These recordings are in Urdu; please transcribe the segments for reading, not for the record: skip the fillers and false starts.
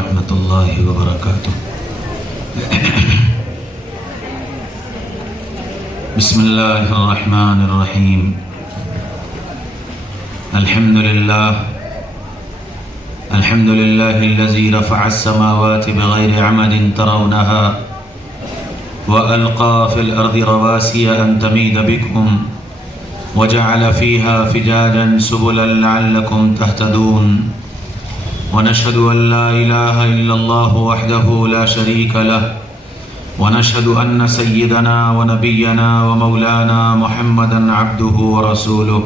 ورحمة الله وبركاته. بسم الله الرحمن الرحيم. الحمد لله الذي رفع السماوات بغير عمد ترونها وألقى في الأرض رواسي أن تميد بكم وجعل فيها فجاجا سبلا لعلكم تهتدون. ونشهد أن لا إله إلا الله وحده لا شريك له ونشهد أن سيدنا ونبينا ومولانا محمدا عبده ورسوله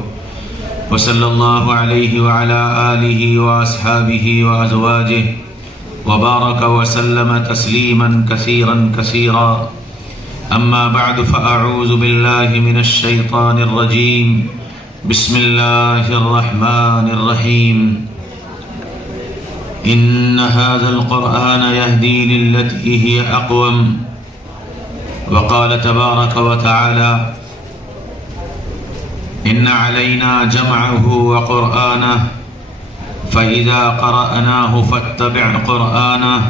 وصلى الله عليه وعلى آله وأصحابه وأزواجه وبارك وسلم تسليما كثيرا كثيرا. أما بعد فأعوذ بالله من الشيطان الرجيم. بسم الله الرحمن الرحيم. إن هذا القرآن يهدي للتي هي أقوم. وقال تبارك وتعالى إن علينا جمعه وقرآنه فإذا قرأناه فاتبع قرآنه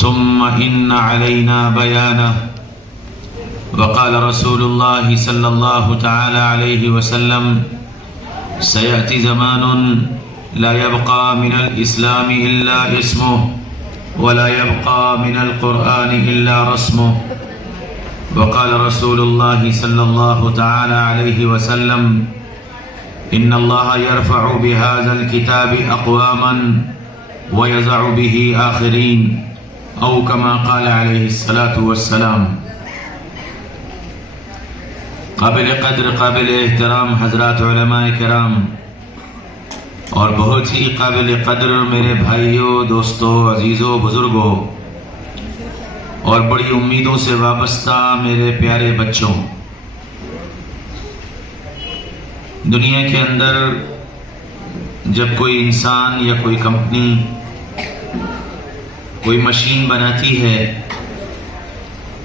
ثم إن علينا بيانه. وقال رسول الله صلى الله تعالى عليه وسلم سيأتي زمان لا يبقى من الإسلام إلا اسمه ولا يبقى من القرآن إلا رسمه. وقال رسول الله صلى الله تعالى عليه وسلم إن الله يرفع بهذا الكتاب أقواما ويضع به آخرين أو كما قال عليه الصلاة والسلام. قابل قدر قابل احترام حضرات علماء کرام اور بہت ہی قابل قدر میرے بھائیوں، دوستوں، عزیزوں، بزرگوں اور بڑی امیدوں سے وابستہ میرے پیارے بچوں، دنیا کے اندر جب کوئی انسان یا کوئی کمپنی کوئی مشین بناتی ہے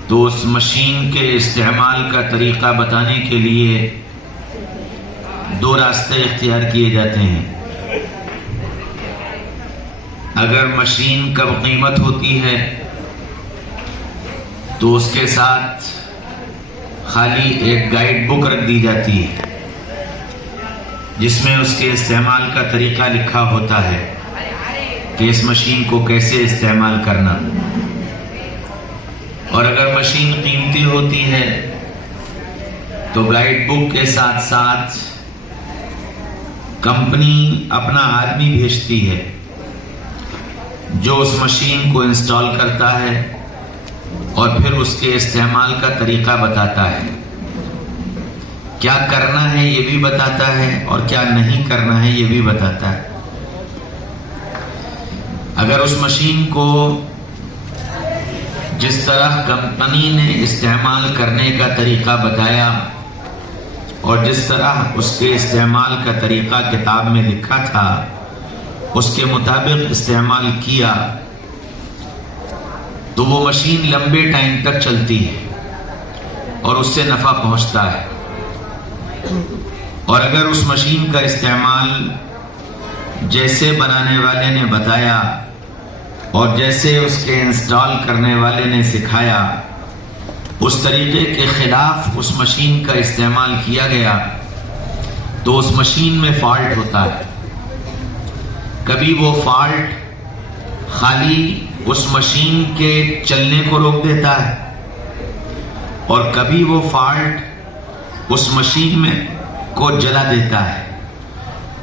تو اس مشین کے استعمال کا طریقہ بتانے کے لیے دو راستے اختیار کیے جاتے ہیں. اگر مشین کم قیمت ہوتی ہے تو اس کے ساتھ خالی ایک گائیڈ بک رکھ دی جاتی ہے جس میں اس کے استعمال کا طریقہ لکھا ہوتا ہے کہ اس مشین کو کیسے استعمال کرنا. اور اگر مشین قیمتی ہوتی ہے تو گائیڈ بک کے ساتھ ساتھ کمپنی اپنا آدمی بھیجتی ہے جو اس مشین کو انسٹال کرتا ہے اور پھر اس کے استعمال کا طریقہ بتاتا ہے. کیا کرنا ہے یہ بھی بتاتا ہے اور کیا نہیں کرنا ہے یہ بھی بتاتا ہے. اگر اس مشین کو جس طرح کمپنی نے استعمال کرنے کا طریقہ بتایا اور جس طرح اس کے استعمال کا طریقہ کتاب میں لکھا تھا اس کے مطابق استعمال کیا تو وہ مشین لمبے ٹائم تک چلتی ہے اور اس سے نفع پہنچتا ہے. اور اگر اس مشین کا استعمال جیسے بنانے والے نے بتایا اور جیسے اس کے انسٹال کرنے والے نے سکھایا اس طریقے کے خلاف اس مشین کا استعمال کیا گیا تو اس مشین میں فالٹ ہوتا ہے. کبھی وہ فالٹ خالی اس مشین کے چلنے کو روک دیتا ہے اور کبھی وہ فالٹ اس مشین میں کو جلا دیتا ہے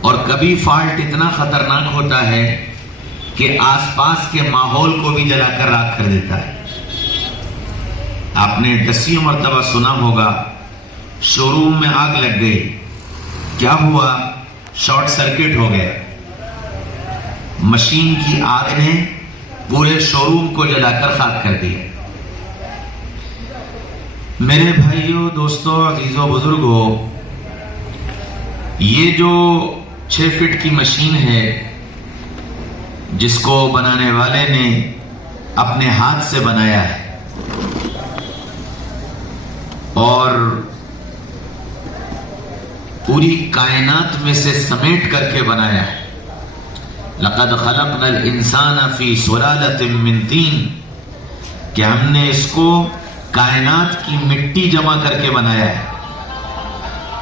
اور کبھی فالٹ اتنا خطرناک ہوتا ہے کہ آس پاس کے ماحول کو بھی جلا کر راکھ کر دیتا ہے. آپ نے 10 مرتبہ سنا ہوگا شو روم میں آگ لگ گئی. کیا ہوا؟ شارٹ سرکٹ ہو گیا. مشین کی آگ نے پورے شو روم کو جلا کر خاک کر دیا. میرے بھائیوں، دوستوں، عزیزوں، بزرگوں، یہ جو 6 فٹ کی مشین ہے جس کو بنانے والے نے اپنے ہاتھ سے بنایا ہے اور پوری کائنات میں سے سمیٹ کر کے بنایا ہے، لقد خلقنا الانسان فی سلالۃ من طین، کہ ہم نے اس کو کائنات کی مٹی جمع کر کے بنایا ہے،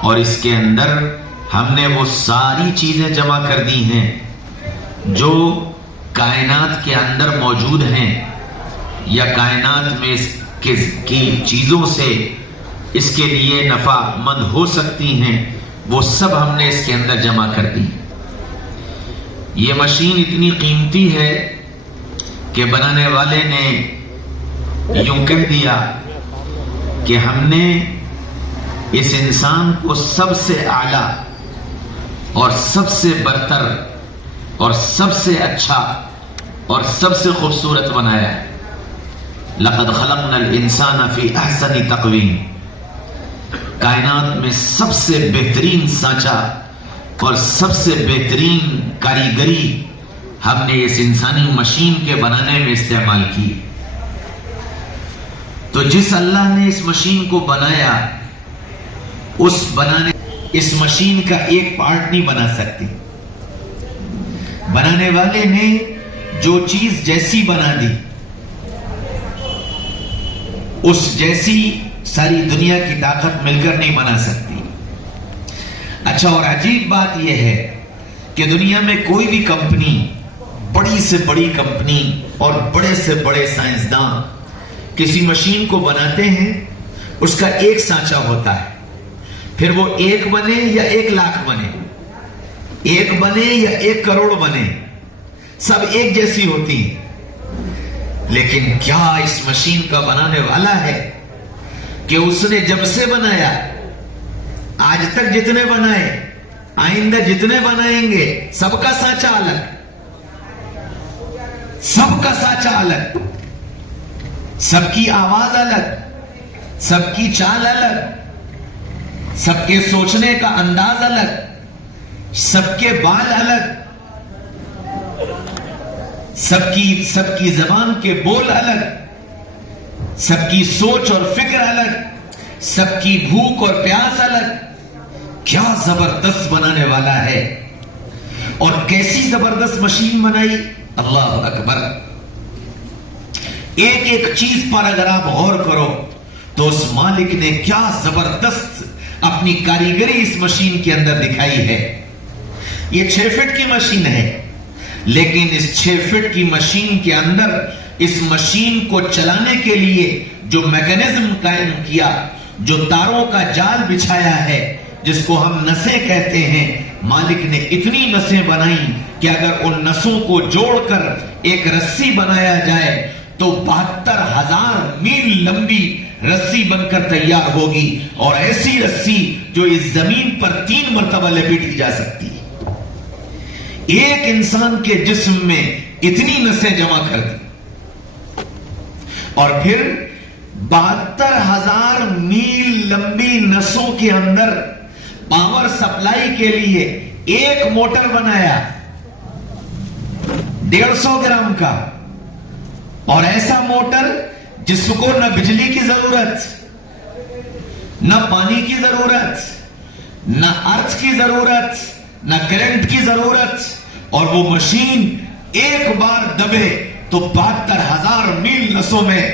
اور اس کے اندر ہم نے وہ ساری چیزیں جمع کر دی ہیں جو کائنات کے اندر موجود ہیں یا کائنات میں اس کی چیزوں سے اس کے لیے نفع مند ہو سکتی ہیں، وہ سب ہم نے اس کے اندر جمع کر دی۔ یہ مشین اتنی قیمتی ہے کہ بنانے والے نے یوں کہہ دیا کہ ہم نے اس انسان کو سب سے اعلیٰ اور سب سے برتر اور سب سے اچھا اور سب سے خوبصورت بنایا ہے۔ لقد خلقنا الانسان فی احسن تقویم، کائنات میں سب سے بہترین سانچہ اور سب سے بہترین کاریگری ہم نے اس انسانی مشین کے بنانے میں استعمال کی۔ تو جس اللہ نے اس مشین کو بنایا، اس مشین کا ایک پارٹ نہیں بنا سکتی۔ بنانے والے نے جو چیز جیسی بنا دی، اس جیسی ساری دنیا کی طاقت مل کر نہیں بنا سکتی۔ اچھا، اور عجیب بات یہ ہے کہ دنیا میں کوئی بھی کمپنی، بڑی سے بڑی کمپنی اور بڑے سے بڑے سائنسداں کسی مشین کو بناتے ہیں، اس کا ایک سانچہ ہوتا ہے، پھر وہ 1 بنے یا 1 لاکھ بنے، 1 بنے یا 1 کروڑ بنے، سب ایک جیسی ہوتی ہیں۔ لیکن کیا اس مشین کا بنانے والا ہے کہ اس نے جب سے بنایا آج تک جتنے بنائے، آئندہ جتنے بنائیں گے، سب کا سانچہ الگ، سب کا سانچہ الگ، سب کی آواز الگ، سب کی چال الگ، سب کے سوچنے کا انداز الگ، سب کے بال الگ، سب کی زبان کے بول الگ، سب کی سوچ اور فکر الگ، سب کی بھوک اور پیاس الگ۔ کیا زبردست بنانے والا ہے، اور کیسی زبردست مشین بنائی، اللہ اکبر۔ ایک ایک چیز پر اگر آپ غور کرو تو اس مالک نے کیا زبردست اپنی کاریگری اس مشین کے اندر دکھائی ہے۔ یہ 6 فٹ کی مشین ہے، لیکن اس 6 فٹ کی مشین کے اندر اس مشین کو چلانے کے لیے جو میکانزم قائم کیا، جو تاروں کا جال بچھایا ہے، جس کو ہم نسیں کہتے ہیں، مالک نے اتنی نسیں بنائی کہ اگر ان نسوں کو جوڑ کر ایک رسی بنایا جائے تو 72,000 میل لمبی رسی بن کر تیار ہوگی، اور ایسی رسی جو اس زمین پر 3 مرتبہ لپیٹی جا سکتی ہے۔ ایک انسان کے جسم میں اتنی نسیں جمع کر دی، اور پھر 72,000 میل لمبی نسوں کے اندر پاور سپلائی کے لیے ایک موٹر بنایا 150 گرام کا، اور ایسا موٹر جس کو نہ بجلی کی ضرورت، نہ پانی کی ضرورت، نہ ارتھ کی ضرورت، نہ کرنٹ کی ضرورت، اور وہ مشین ایک بار دبے تو 72,000 میل نسوں میں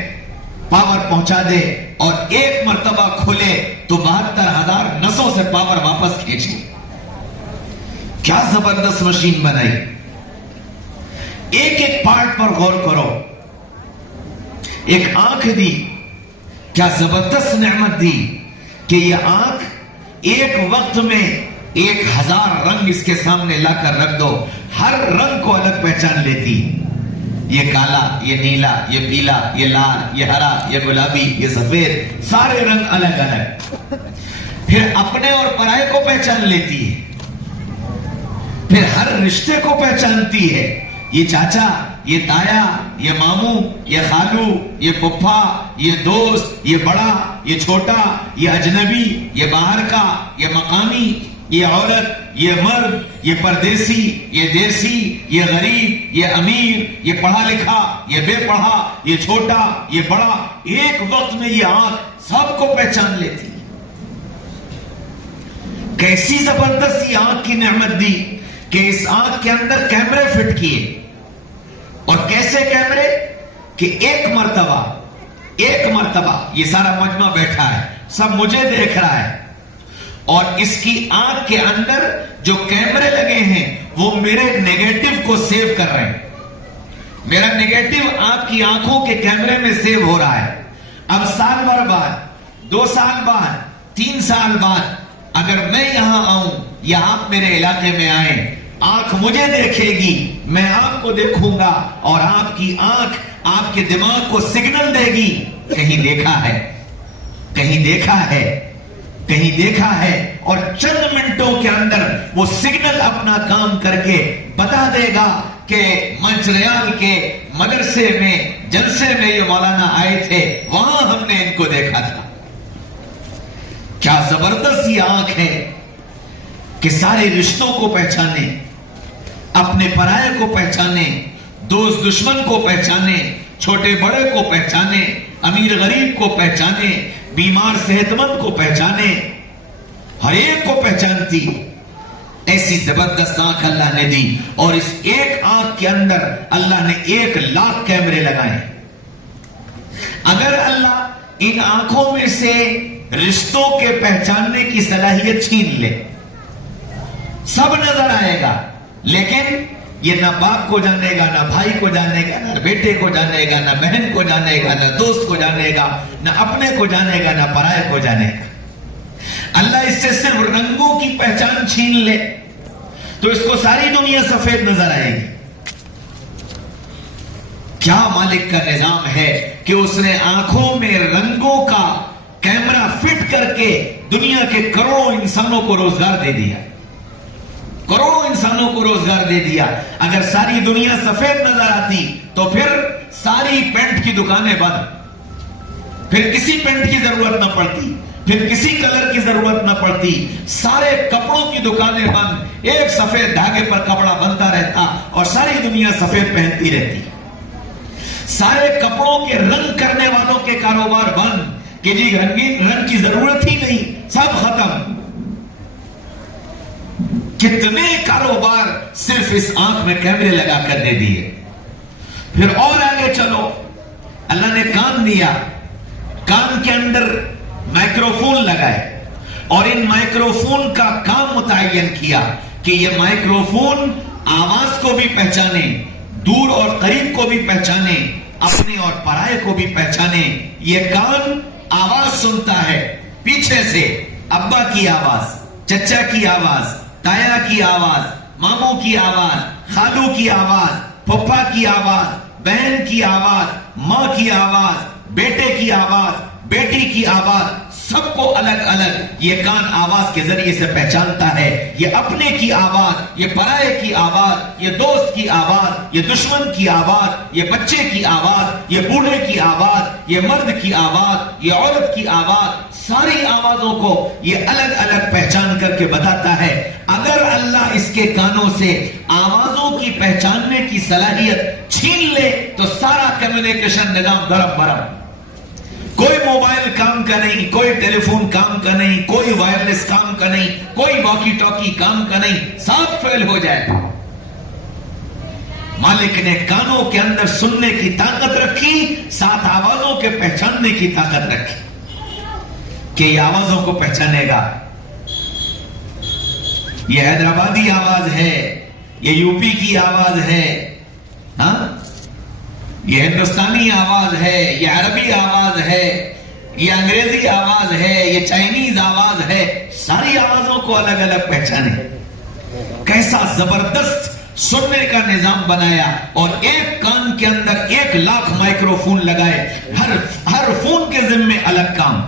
پاور پہنچا دے، اور ایک مرتبہ کھلے تو 72,000 نسوں سے پاور واپس کھینچے۔ کیا زبردست مشین بنائی۔ ایک ایک پارٹ پر غور کرو۔ ایک آنکھ دی، کیا زبردست نعمت دی کہ یہ آنکھ ایک وقت میں 1000 رنگ اس کے سامنے لا کر رکھ دو، ہر رنگ کو الگ پہچان لیتی۔ یہ کالا، یہ نیلا، یہ پیلا، یہ لال، یہ ہرا، یہ گلابی، یہ سفید، سارے رنگ الگ الگ۔ پھر اپنے اور پرائے کو پہچان لیتی ہے، پھر ہر رشتے کو پہچانتی ہے۔ یہ چاچا، یہ تایا، یہ ماموں، یہ خالو، یہ پھپھا، یہ دوست، یہ بڑا، یہ چھوٹا، یہ اجنبی، یہ باہر کا، یہ مقامی، یہ عورت، یہ مرد، یہ پردیسی، یہ دیسی، یہ غریب، یہ امیر، یہ پڑھا لکھا، یہ بے پڑھا، یہ چھوٹا، یہ بڑا۔ ایک وقت میں یہ آنکھ سب کو پہچان لیتی ہے۔ کیسی زبردست یہ آنکھ کی نعمت دی کہ اس آنکھ کے اندر کیمرے فٹ کیے. اور کیسے کیمرے؟ کہ ایک مرتبہ یہ سارا مجمع بیٹھا ہے، سب مجھے دیکھ رہا ہے، اور اس کی آنکھ کے اندر جو کیمرے لگے ہیں وہ میرے نیگیٹو کو سیو کر رہے ہیں. میرا نیگیٹو آپ کی آنکھوں کے کیمرے میں سیو ہو رہا ہے. اب سال بھر بعد، 2 سال بعد، 3 سال بعد اگر میں یہاں آؤں یا آپ میرے علاقے میں آئیں، آنکھ مجھے دیکھے گی، میں آپ کو دیکھوں گا، اور آپ کی آنکھ آپ کے دماغ کو سگنل دے گی، کہیں دیکھا ہے، کہیں دیکھا ہے، کہیں دیکھا ہے. اور چند منٹوں کے اندر وہ سگنل اپنا کام کر کے بتا دے گا کہ منچریال کے مدرسے میں جلسے میں یہ مولانا آئے تھے، وہاں ہم نے ان کو دیکھا تھا. کیا زبردست یہ آنکھ ہے کہ سارے رشتوں کو پہچانے، اپنے پرائے کو پہچانے، دوست دشمن کو پہچانے، چھوٹے بڑے کو پہچانے، امیر غریب کو پہچانے، بیمار صحت مند کو پہچانے، ہر ایک کو پہچانتی. ایسی زبردست آنکھ اللہ نے دی، اور اس ایک آنکھ کے اندر اللہ نے 1,00,000 کیمرے لگائے. اگر اللہ ان آنکھوں میں سے رشتوں کے پہچاننے کی صلاحیت چھین لے، سب نظر آئے گا، لیکن یہ نہ باپ کو جانے گا، نہ بھائی کو جانے گا، نہ بیٹے کو جانے گا، نہ بہن کو جانے گا، نہ دوست کو جانے گا، نہ اپنے کو جانے گا، نہ پرائے کو جانے گا. اللہ اس سے صرف رنگوں کی پہچان چھین لے تو اس کو ساری دنیا سفید نظر آئے گی. کیا مالک کا نظام ہے کہ اس نے آنکھوں میں رنگوں کا کیمرہ فٹ کر کے دنیا کے کروڑوں انسانوں کو روزگار دے دیا، کروڑوں انسانوں کو روزگار دے دیا. اگر ساری دنیا سفید نظر آتی تو پھر ساری پینٹ کی دکانیں بند، پھر کسی پینٹ کی ضرورت نہ پڑتی، پھر کسی کلر کی ضرورت نہ پڑتی، سارے کپڑوں کی دکانیں بند، ایک سفید دھاگے پر کپڑا بنتا رہتا اور ساری دنیا سفید پہنتی رہتی. سارے کپڑوں کے رنگ کرنے والوں کے کاروبار بند کہ جی رنگین رنگ کی ضرورت ہی نہیں، سب ختم. کتنے کاروبار صرف اس آنکھ میں کیمرے لگا کر دے دیے. پھر اور آگے چلو، اللہ نے کان دیا، کان کے اندر مائکروفون لگائے، اور ان مائکروفون کا کام متعین کیا کہ یہ مائکروفون آواز کو بھی پہچانے، دور اور قریب کو بھی پہچانے، اپنے اور پرائے کو بھی پہچانے. یہ کان آواز سنتا ہے، پیچھے سے ابا کی آواز، چچا کی آواز، تایا کی آواز، ماموں کی آواز، خالو کی آواز، پھپھا کی آواز، بہن کی آواز، ماں کی آواز، بیٹے کی آواز، بیٹی کی آواز، سب کو الگ الگ یہ کان آواز کے ذریعے سے پہچانتا ہے. یہ اپنے کی آواز، یہ پرائے کی آواز، یہ دوست کی آواز، یہ دشمن کی آواز، یہ بچے کی آواز، یہ بوڑھے کی آواز، یہ مرد کی آواز، یہ عورت کی آواز، ساری آوازوں کو یہ الگ الگ پہچان کر کے بتاتا ہے. اگر اللہ اس کے کانوں سے آوازوں کی پہچاننے کی صلاحیت چھین لے تو سارا کمیونیکیشن نظام درب برب. کوئی موبائل کام کا نہیں، کوئی ٹیلی فون کام کا نہیں، کوئی وائرلیس کام کا نہیں، کوئی واکی ٹاکی کام کا نہیں، سب فیل ہو جائے. مالک نے کانوں کے اندر سننے کی طاقت رکھی، ساتھ آوازوں کے پہچاننے کی طاقت رکھی کہ یہ آوازوں کو پہچانے گا. یہ حیدرآبادی آواز ہے، یہ یو پی کی آواز ہے، ہاں یہ ہندوستانی آواز ہے، یہ عربی آواز ہے، یہ انگریزی آواز ہے، یہ چائنیز آواز ہے. ساری آوازوں کو الگ الگ پہچانے. کیسا زبردست سننے کا نظام بنایا، اور ایک کان کے اندر 1,00,000 مائکروفون لگائے، ہر فون کے ذمے الگ کام.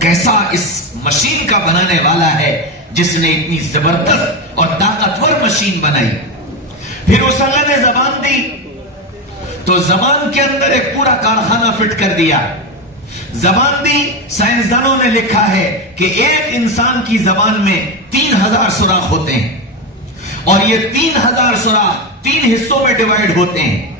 کیسا اس مشین کا بنانے والا ہے جس نے اتنی زبردست اور طاقتور مشین بنائی. پھر اس اللہ نے زبان دی تو زبان کے اندر ایک پورا کارخانہ فٹ کر دیا. زبان دی، سائنسدانوں نے لکھا ہے کہ ایک انسان کی زبان میں 3,000 سوراخ ہوتے ہیں، اور یہ 3,000 سوراخ 3 حصوں میں ڈیوائیڈ ہوتے ہیں.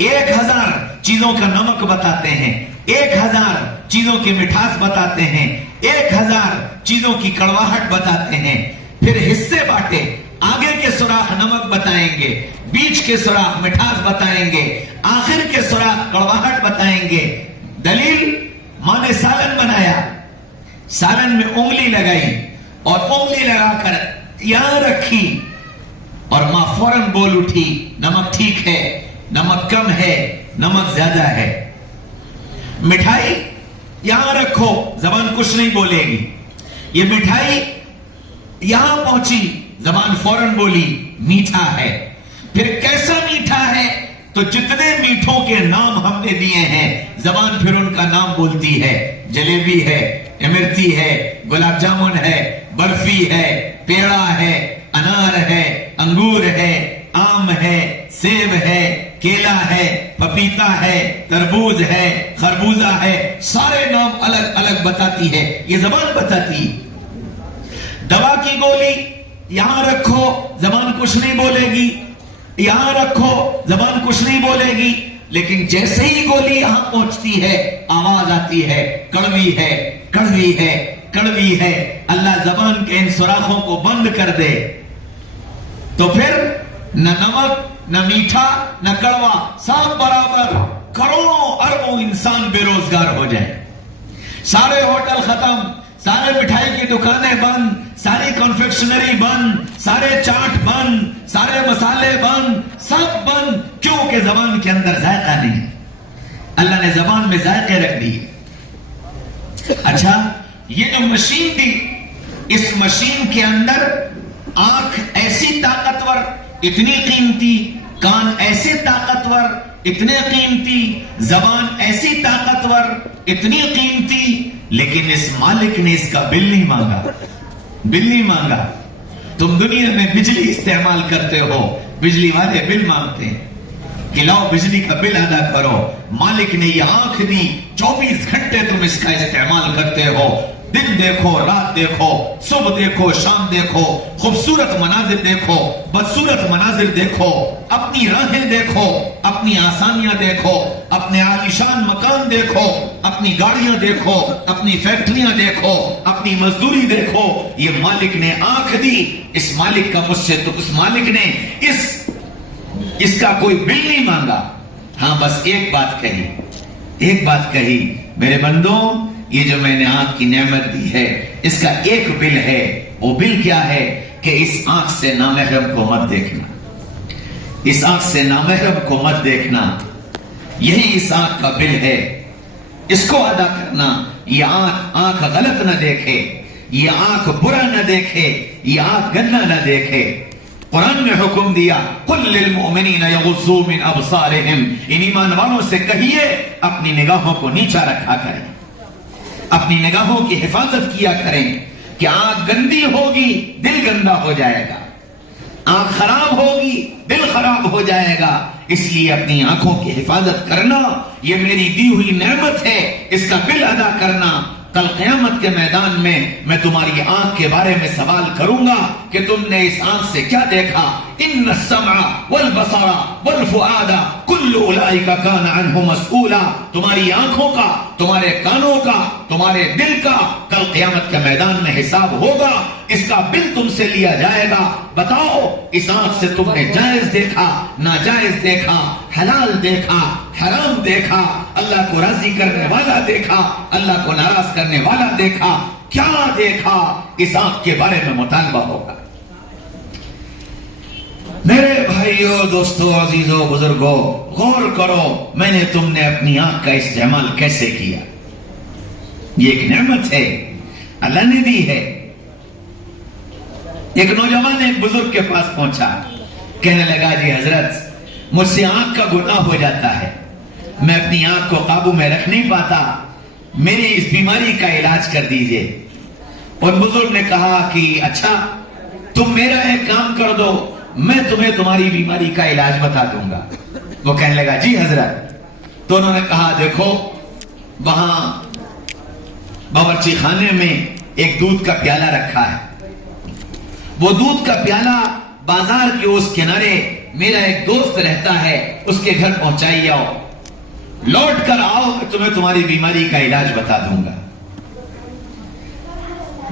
1,000 چیزوں کا نمک بتاتے ہیں، 1,000 چیزوں کی مٹھاس بتاتے ہیں، 1,000 چیزوں کی کڑواہٹ بتاتے ہیں. پھر حصے بانٹے، آگے کے سوراخ نمک بتائیں گے، بیچ کے سوراخ مٹھاس بتائیں گے، آخر کے سوراخ کڑواہٹ بتائیں گے۔ دلیل، ماں نے سالن بنایا، سالن میں انگلی لگائی اور انگلی لگا کر یہاں رکھی، اور ماں فوراً بول اٹھی نمک ٹھیک ہے، نمک کم ہے، نمک زیادہ ہے۔ مٹھائی یہاں رکھو، زبان کچھ نہیں بولے گی۔ یہ مٹھائی یہاں پہنچی، زبان فوراً بولی میٹھا ہے۔ پھر کیسا میٹھا ہے؟ تو جتنے میٹھوں کے نام ہم نے دیے ہیں، زبان پھر ان کا نام بولتی ہے۔ جلیبی ہے، امرتی ہے، گلاب جامن ہے، برفی ہے، پیڑا ہے، انار ہے، انگور ہے، آم ہے، سیب ہے، کیلا ہے، پپیتا ہے، تربوز ہے، خربوزہ ہے، سارے نام الگ الگ بتاتی ہے، یہ زبان بتاتی ہے۔ دوا کی گولی یہاں رکھو، زبان کچھ نہیں بولے گی، یہاں رکھو، زبان کچھ نہیں بولے گی، لیکن جیسے ہی گولی یہاں پہنچتی ہے آواز آتی ہے، کڑوی ہے، کڑوی ہے، کڑوی ہے۔ اللہ زبان کے ان سوراخوں کو بند کر دے تو پھر نہ نمک، نہ میٹھا، نہ کڑوا، سب برابر، کروڑوں اربوں انسان بے روزگار ہو جائے، سارے ہوٹل ختم، سارے مٹھائی کی دکانیں بند، ساری کنفیکشنری بند، سارے چاٹ بند، سارے مسالے بند، سب بند، کیونکہ زبان کے اندر ذائقہ نہیں ہے۔ اللہ نے زبان میں ذائقے رکھ دیے۔ اچھا، یہ جو مشین تھی، اس مشین کے اندر آنکھ ایسی طاقتور، اتنی قیمتی، کان ایسے طاقتور، اتنے قیمتی، زبان ایسی طاقتور، اتنی قیمتی، لیکن اس مالک نے اس کا بل نہیں مانگا، بل نہیں مانگا۔ تم دنیا میں بجلی استعمال کرتے ہو، بجلی والے بل مانگتے ہیں کہ لاؤ بجلی کا بل ادا کرو۔ مالک نے یہ آنکھ دی، 24 گھنٹے تم اس کا استعمال کرتے ہو، دن دیکھو، رات دیکھو، صبح دیکھو، شام دیکھو، خوبصورت مناظر دیکھو، بدصورت مناظر دیکھو، اپنی راہیں دیکھو، اپنی آسانیاں دیکھو، اپنے عالیشان مکان دیکھو، اپنی گاڑیاں دیکھو، اپنی فیکٹریاں دیکھو، اپنی مزدوری دیکھو۔ یہ مالک نے آنکھ دی، اس مالک کا مجھ سے تو اس مالک نے اس کا کوئی بل نہیں مانگا۔ ہاں بس ایک بات کہی، ایک بات کہی، میرے بندوں، یہ جو میں نے آنکھ کی نعمت دی ہے، اس کا ایک بل ہے۔ وہ بل کیا ہے؟ کہ اس آنکھ سے نامحرم کو مت دیکھنا، اس آنکھ سے نامحرم کو مت دیکھنا، یہی اس آنکھ کا بل ہے، اس کو ادا کرنا۔ یہ آنکھ غلط نہ دیکھے، یہ آنکھ برا نہ دیکھے، یہ آنکھ گندا نہ دیکھے۔ قرآن میں حکم دیا، قل للمؤمنین یغضوا من ابصارہم، ان ایمان والوں سے کہیے اپنی نگاہوں کو نیچا رکھا کریں، اپنی نگاہوں کی حفاظت کیا کریں، کہ آنکھ گندی ہوگی دل گندا ہو جائے گا، آنکھ خراب ہوگی دل خراب ہو جائے گا۔ اس لیے اپنی آنکھوں کی حفاظت کرنا یہ میری دی ہوئی نعمت ہے، اس کا بل ادا کرنا۔ کل قیامت کے میدان میں تمہاری آنکھ کے بارے میں سوال کروں گا کہ تم نے اس آنکھ سے کیا دیکھا۔ ان السمع والبصر والفؤاد کل اولئک کان عنہ مسئولا، تمہاری آنکھوں کا، تمہارے کانوں کا، تمہارے دل کا کل قیامت کے میدان میں حساب ہوگا، اس کا بل تم سے لیا جائے گا۔ بتاؤ اس آنکھ سے تم نے جائز دیکھا، ناجائز دیکھا، حلال دیکھا، حرام دیکھا، اللہ کو راضی کرنے والا دیکھا، اللہ کو ناراض کرنے والا دیکھا، کیا دیکھا؟ اس آنکھ کے بارے میں مطالبہ ہوگا۔ میرے بھائیوں، دوستوں، عزیزوں، بزرگوں، غور کرو میں نے تم نے اپنی آنکھ کا استعمال کیسے کیا۔ یہ ایک نعمت ہے، اللہ نے دی ہے۔ ایک نوجوان ایک بزرگ کے پاس پہنچا، کہنے لگا جی حضرت مجھ سے آنکھ کا گناہ ہو جاتا ہے، میں اپنی آنکھ کو قابو میں رکھ نہیں پاتا، میری اس بیماری کا علاج کر دیجئے۔ اور بزرگ نے کہا کہ اچھا تم میرا ایک کام کر دو، میں تمہیں تمہاری بیماری کا علاج بتا دوں گا۔ وہ کہنے لگا جی حضرت۔ تو انہوں نے کہا دیکھو وہاں باورچی خانے میں ایک دودھ کا پیالہ رکھا ہے، وہ دودھ کا پیالہ بازار کے اس کنارے میرا ایک دوست رہتا ہے، اس کے گھر پہنچائی آؤ، لوٹ کر آؤ، میں تمہیں تمہاری بیماری کا علاج بتا دوں گا۔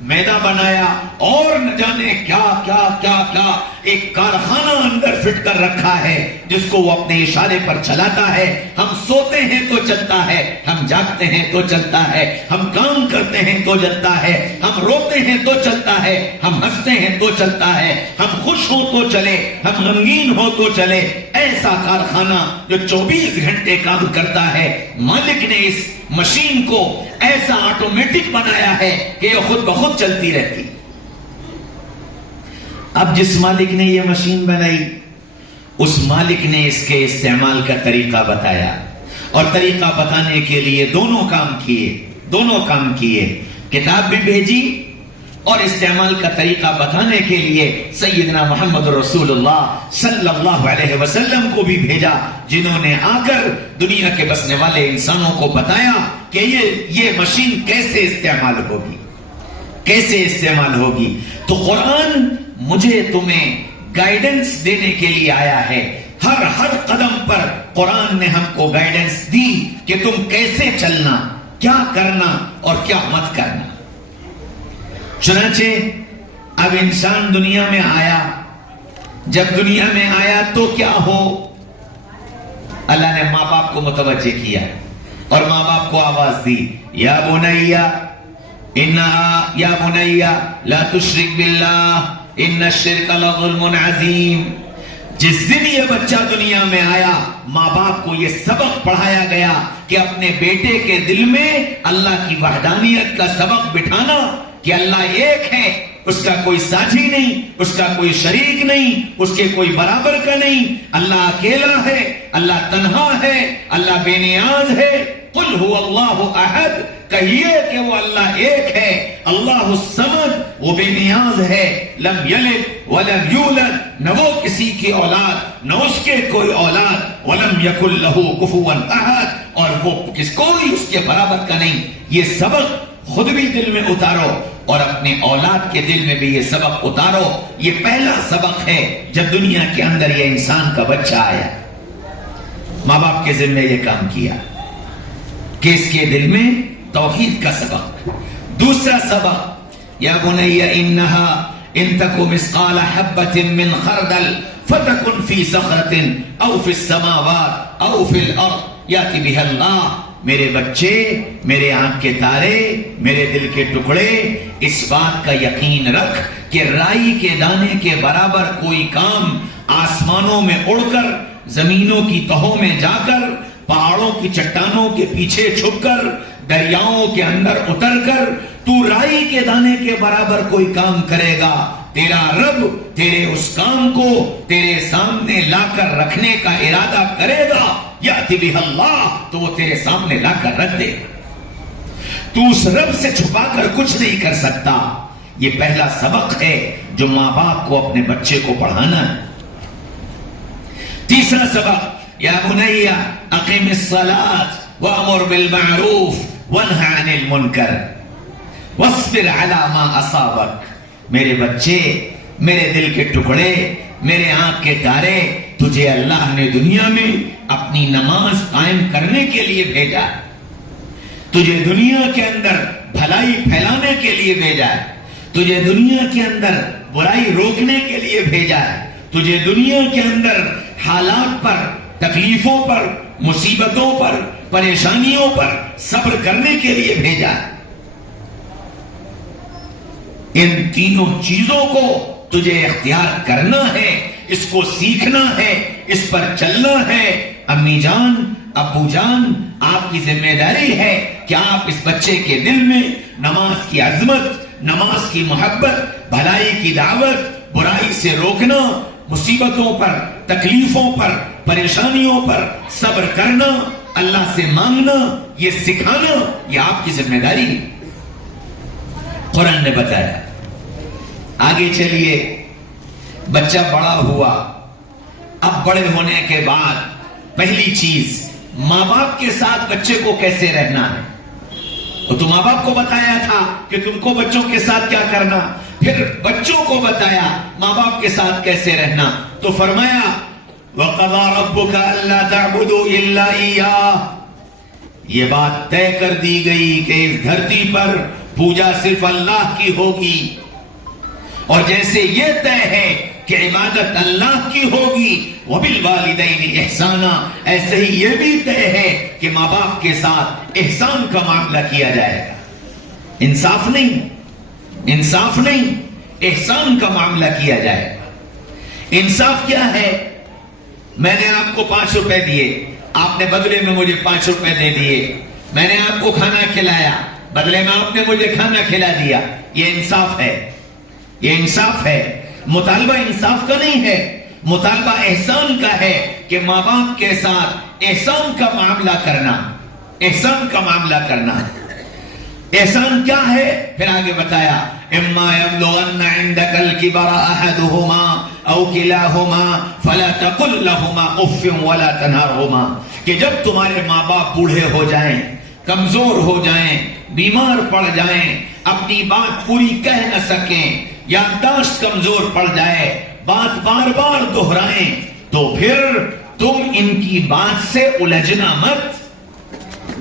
میدا بنایا اور نہ جانے کیا کیا کیا کیا ایک کارخانہ اندر فٹ کر رکھا ہے جس کو وہ اپنے اشارے پر چلاتا ہے. ہم سوتے ہیں تو چلتا ہے, ہم جاگتے ہیں تو چلتا ہے, ہم کام کرتے ہیں تو چلتا ہے, ہم روتے ہیں تو چلتا ہے, ہم ہنستے ہیں تو چلتا ہے, ہم خوش ہوں تو چلے, ہم غمگین ہو تو چلے. ایسا کارخانہ جو 24 گھنٹے کام کرتا ہے. مالک نے اس مشین کو ایسا آٹومیٹک بنایا ہے کہ یہ خود بخود چلتی رہتی. اب جس مالک نے یہ مشین بنائی اس مالک نے اس کے استعمال کا طریقہ بتایا, اور طریقہ بتانے کے لیے دونوں کام کیے. کتاب بھی بھیجی اور استعمال کا طریقہ بتانے کے لیے سیدنا محمد رسول اللہ صلی اللہ علیہ وسلم کو بھی بھیجا, جنہوں نے آ کر دنیا کے بسنے والے انسانوں کو بتایا کہ یہ مشین کیسے استعمال ہوگی. تو قرآن مجھے تمہیں گائیڈنس دینے کے لیے آیا ہے. ہر قدم پر قرآن نے ہم کو گائیڈنس دی کہ تم کیسے چلنا, کیا کرنا اور کیا مت کرنا. چنانچہ اب انسان دنیا میں آیا, جب دنیا میں آیا تو کیا ہو, اللہ نے ماں باپ کو متوجہ کیا اور ماں باپ کو آواز دی, یا بنیا لا تشرک باللہ ان الشرک لظلم عظیم. جس دن یہ بچہ دنیا میں آیا ماں باپ کو یہ سبق پڑھایا گیا کہ اپنے بیٹے کے دل میں اللہ کی وحدانیت کا سبق بٹھانا کہ اللہ ایک ہے, اس کا کوئی ساتھی نہیں, اس کا کوئی شریک نہیں, اس کے کوئی برابر کا نہیں. اللہ اکیلا ہے, اللہ تنہا ہے, اللہ بے نیاز ہے. قل هو اللہ احد, کہیے کہ وہ اللہ ایک ہے. اللہ الصمد, وہ بے نیاز ہے. لم یلد ولم یولد, نہ وہ کسی کی اولاد نہ اس کے کوئی اولاد. ولم یکن لہ کفوا احد, اور وہ کوئی اس کے برابر کا نہیں. یہ سبق خود بھی دل میں اتارو اور اپنے اولاد کے دل میں بھی یہ سبق اتارو. یہ پہلا سبق ہے جب دنیا کے اندر یہ انسان کا بچہ آیا, ماں باپ کے ذمہ یہ کام کیا کہ اس کے دل میں توحید کا سبق. دوسرا سبق, یا بنی انہا ان تک مثقال حبۃ من خردل فتکن فی صخرۃ او فی السماوات او فی الارض یأتی بہا اللہ. میرے بچے, میرے آنکھ کے تارے, میرے دل کے ٹکڑے, اس بات کا یقین رکھ کہ رائی کے دانے کے برابر کوئی کام آسمانوں میں اڑ کر, زمینوں کی تہوں میں جا کر, پہاڑوں کی چٹانوں کے پیچھے چھپ کر, دریاؤں کے اندر اتر کر تو رائی کے دانے کے برابر کوئی کام کرے گا. تیرا رب تیرے اس کام کو تیرے سامنے لا کر رکھنے کا ارادہ کرے گا, یأتی بہ اللہ, تو وہ تیرے سامنے لا کر رکھ دے. تو اس رب سے چھپا کر کچھ نہیں کر سکتا. یہ پہلا سبق ہے جو ماں باپ کو اپنے بچے کو پڑھانا ہے. تیسرا سبق, یا بنی اقم الصلاۃ وامر بالمعروف وانہ عن المنکر واصبر علی ما اصابک. میرے بچے, میرے دل کے ٹکڑے, میرے آنکھ کے تارے, تجھے اللہ نے دنیا میں اپنی نماز قائم کرنے کے لیے بھیجا, تجھے دنیا کے اندر بھلائی پھیلانے کے لیے بھیجا ہے, تجھے دنیا کے اندر برائی روکنے کے لیے بھیجا ہے, تجھے دنیا کے اندر حالات پر, تکلیفوں پر, مصیبتوں پر, پریشانیوں پر صبر کرنے کے لیے بھیجا ہے. ان تینوں چیزوں کو تجھے اختیار کرنا ہے, اس کو سیکھنا ہے, اس پر چلنا ہے. امی جان, ابو جان, آپ کی ذمہ داری ہے کہ آپ اس بچے کے دل میں نماز کی عظمت, نماز کی محبت, بھلائی کی دعوت, برائی سے روکنا, مصیبتوں پر, تکلیفوں پر, پریشانیوں پر صبر کرنا, اللہ سے مانگنا, یہ سکھانا, یہ آپ کی ذمہ داری ہے. قرآن نے بتایا. آگے چلیے, بچہ بڑا ہوا. اب بڑے ہونے کے بعد پہلی چیز, ماں باپ کے ساتھ بچے کو کیسے رہنا ہے. تو ماں باپ کو بتایا تھا کہ تم کو بچوں کے ساتھ کیا کرنا, پھر بچوں کو بتایا ماں باپ کے ساتھ کیسے رہنا. تو فرمایا وَقَضَىٰ رَبُّكَ أَلَّا تَعْبُدُوا إِلَّا إِيَّاهُ. یہ بات طے کر دی گئی کہ اس دھرتی پر پوجا صرف اللہ کی ہوگی، اور جیسے یہ طے ہے کہ عبادت اللہ کی ہوگی وبالوالدین احسانا، ایسے ہی یہ بھی طے ہے کہ ماں باپ کے ساتھ احسان کا معاملہ کیا جائے گا۔ انصاف نہیں، احسان کا معاملہ کیا جائے گا۔ انصاف کیا ہے؟ میں نے آپ کو 5 روپے دیے، آپ نے بدلے میں مجھے 5 روپے دے دیے، میں نے آپ کو کھانا کھلایا، بدلے میں آپ نے مجھے کھانا کھلا دیا، یہ انصاف ہے، یہ انصاف ہے۔ مطالبہ انصاف کا نہیں ہے، مطالبہ احسان کا ہے کہ ماں باپ کے ساتھ احسان کا معاملہ کرنا، احسان کا معاملہ کرنا۔ احسان کیا ہے؟ پھر آگے بتایا اما یبلغن عندک الکبر احدہما او کلاہما فلا تقل لہما اف ولا تنہرہما، کہ جب تمہارے ماں باپ بوڑھے ہو جائیں، کمزور ہو جائیں، بیمار پڑ جائیں، اپنی بات پوری کہہ نہ سکیں، یادداشت کمزور پڑ جائے، بات بار بار دہرائیں، تو پھر تم ان کی بات سے الجھنا مت،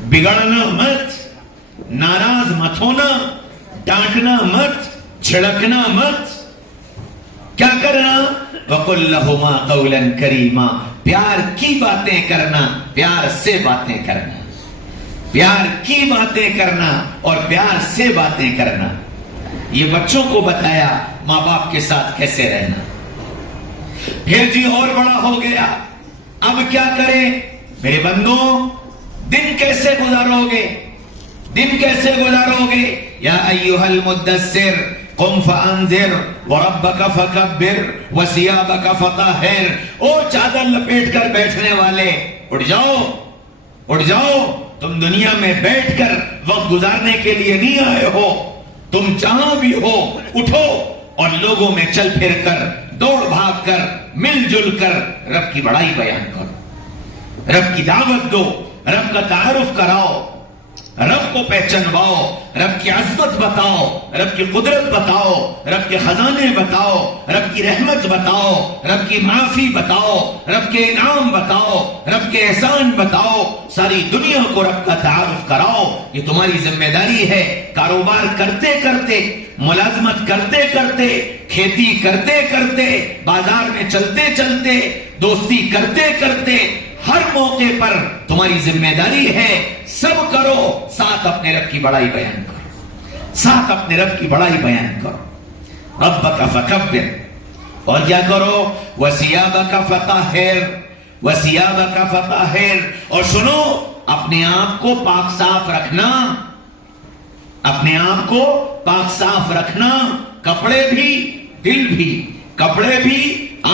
بگڑنا مت، ناراض مت ہونا، ڈانٹنا مت، چھڑکنا مت۔ کیا کرنا؟ وَقُلْ لَهُمَا قَوْلًا كَرِيمًا، پیار کی باتیں کرنا، پیار سے باتیں کرنا، پیار کی باتیں کرنا اور پیار سے باتیں کرنا۔ یہ بچوں کو بتایا ماں باپ کے ساتھ کیسے رہنا۔ پھر جی اور بڑا ہو گیا، اب کیا کریں؟ میرے بندوں، دن کیسے گزارو گے؟ دن کیسے گزارو گے؟ یا ایھا المدثر قم فانذر وربک فکبر وثیابک فطہر، او چادر لپیٹ کر بیٹھنے والے، اٹھ جاؤ، اٹھ جاؤ، تم دنیا میں بیٹھ کر وقت گزارنے کے لیے نہیں آئے ہو، تم جہاں بھی ہو اٹھو اور لوگوں میں چل پھر کر، دوڑ بھاگ کر، مل جل کر رب کی بڑائی بیان کرو، رب کی دعوت دو، رب کا تعارف کراؤ، رب کو پہچانواؤ، رب کی عظمت بتاؤ، رب کی قدرت بتاؤ، رب کے خزانے بتاؤ، رب کی رحمت بتاؤ، رب کی معافی بتاؤ، رب کے انعام بتاؤ، رب کے احسان بتاؤ، ساری دنیا کو رب کا تعارف کراؤ۔ یہ تمہاری ذمہ داری ہے۔ کاروبار کرتے کرتے، ملازمت کرتے کرتے، کھیتی کرتے کرتے، بازار میں چلتے چلتے، دوستی کرتے کرتے، ہر موقع پر تمہاری ذمہ داری ہے، سب کرو، ساتھ اپنے رب کی بڑائی بیان کرو، ساتھ اپنے رب کی بڑائی بیان کرو۔ ربک فکبر، اور کیا کرو؟ وثیابک فطہر، وثیابک فطہر، اور سنو، اپنے آپ کو پاک صاف رکھنا، اپنے آپ کو پاک صاف رکھنا، کپڑے بھی، دل بھی، کپڑے بھی،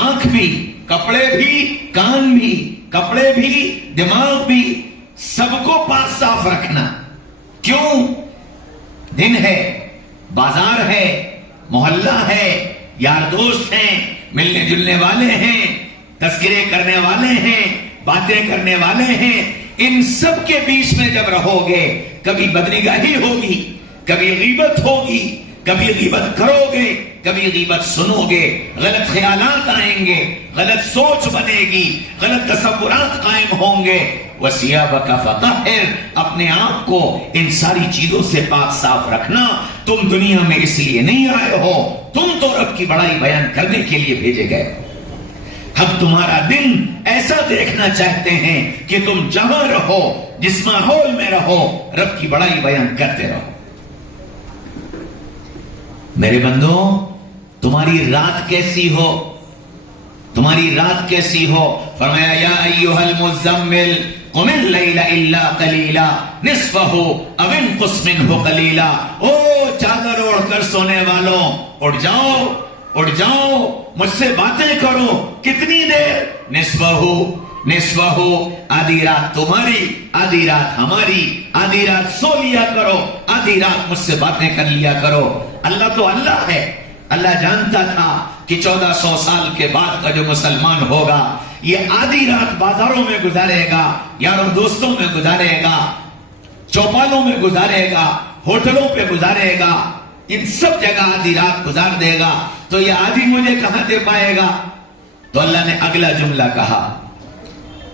آنکھ بھی، کپڑے بھی، کان بھی، کپڑے بھی، دماغ بھی، سب کو پاک صاف رکھنا۔ کیوں؟ دن ہے، بازار ہے، محلہ ہے، یار دوست ہیں، ملنے جلنے والے ہیں، تذکرے کرنے والے ہیں، باتیں کرنے والے ہیں، ان سب کے بیچ میں جب رہو گے، کبھی بدنگاہی ہوگی، کبھی غیبت ہوگی، کبھی غیبت کرو گے، کبھی غیبت سنو گے، غلط خیالات آئیں گے، غلط سوچ بنے گی، غلط تصورات قائم ہوں گے۔ وثیابک فطہر، اپنے آپ کو ان ساری چیزوں سے پاک صاف رکھنا۔ تم دنیا میں اس لیے نہیں آئے ہو، تم تو رب کی بڑائی بیان کرنے کے لیے بھیجے گئے ہو۔ ہم تمہارا دن ایسا دیکھنا چاہتے ہیں کہ تم جہاں رہو، جس ماحول میں رہو، رب کی بڑائی بیان کرتے رہو۔ میرے بندوں، تمہاری رات کیسی ہو، تمہاری رات کیسی ہو؟ فرمایا یا ایھا المزمل قم اللیل الا قلیلا نصفہ او انقص منہ قلیلا، او چادر اوڑھ کر سونے والوں، اٹھ جاؤ، اٹھ جاؤ، مجھ سے باتیں کرو۔ کتنی دیر؟ نصفہ، آدھی رات تمہاری، آدھی رات ہماری، آدھی رات سو لیا کرو، آدھی رات مجھ سے باتیں کر لیا کرو۔ اللہ تو اللہ ہے، اللہ جانتا تھا کہ 1400 سال کے بعد کا جو مسلمان ہوگا، یہ آدھی رات بازاروں میں گزارے گا، یاروں دوستوں میں گزارے گا، چوپالوں میں گزارے گا، ہوٹلوں پہ گزارے گا، ان سب جگہ آدھی رات گزار دے گا، تو یہ آدھی مجھے کہاں دے پائے گا؟ تو اللہ نے اگلا جملہ کہا،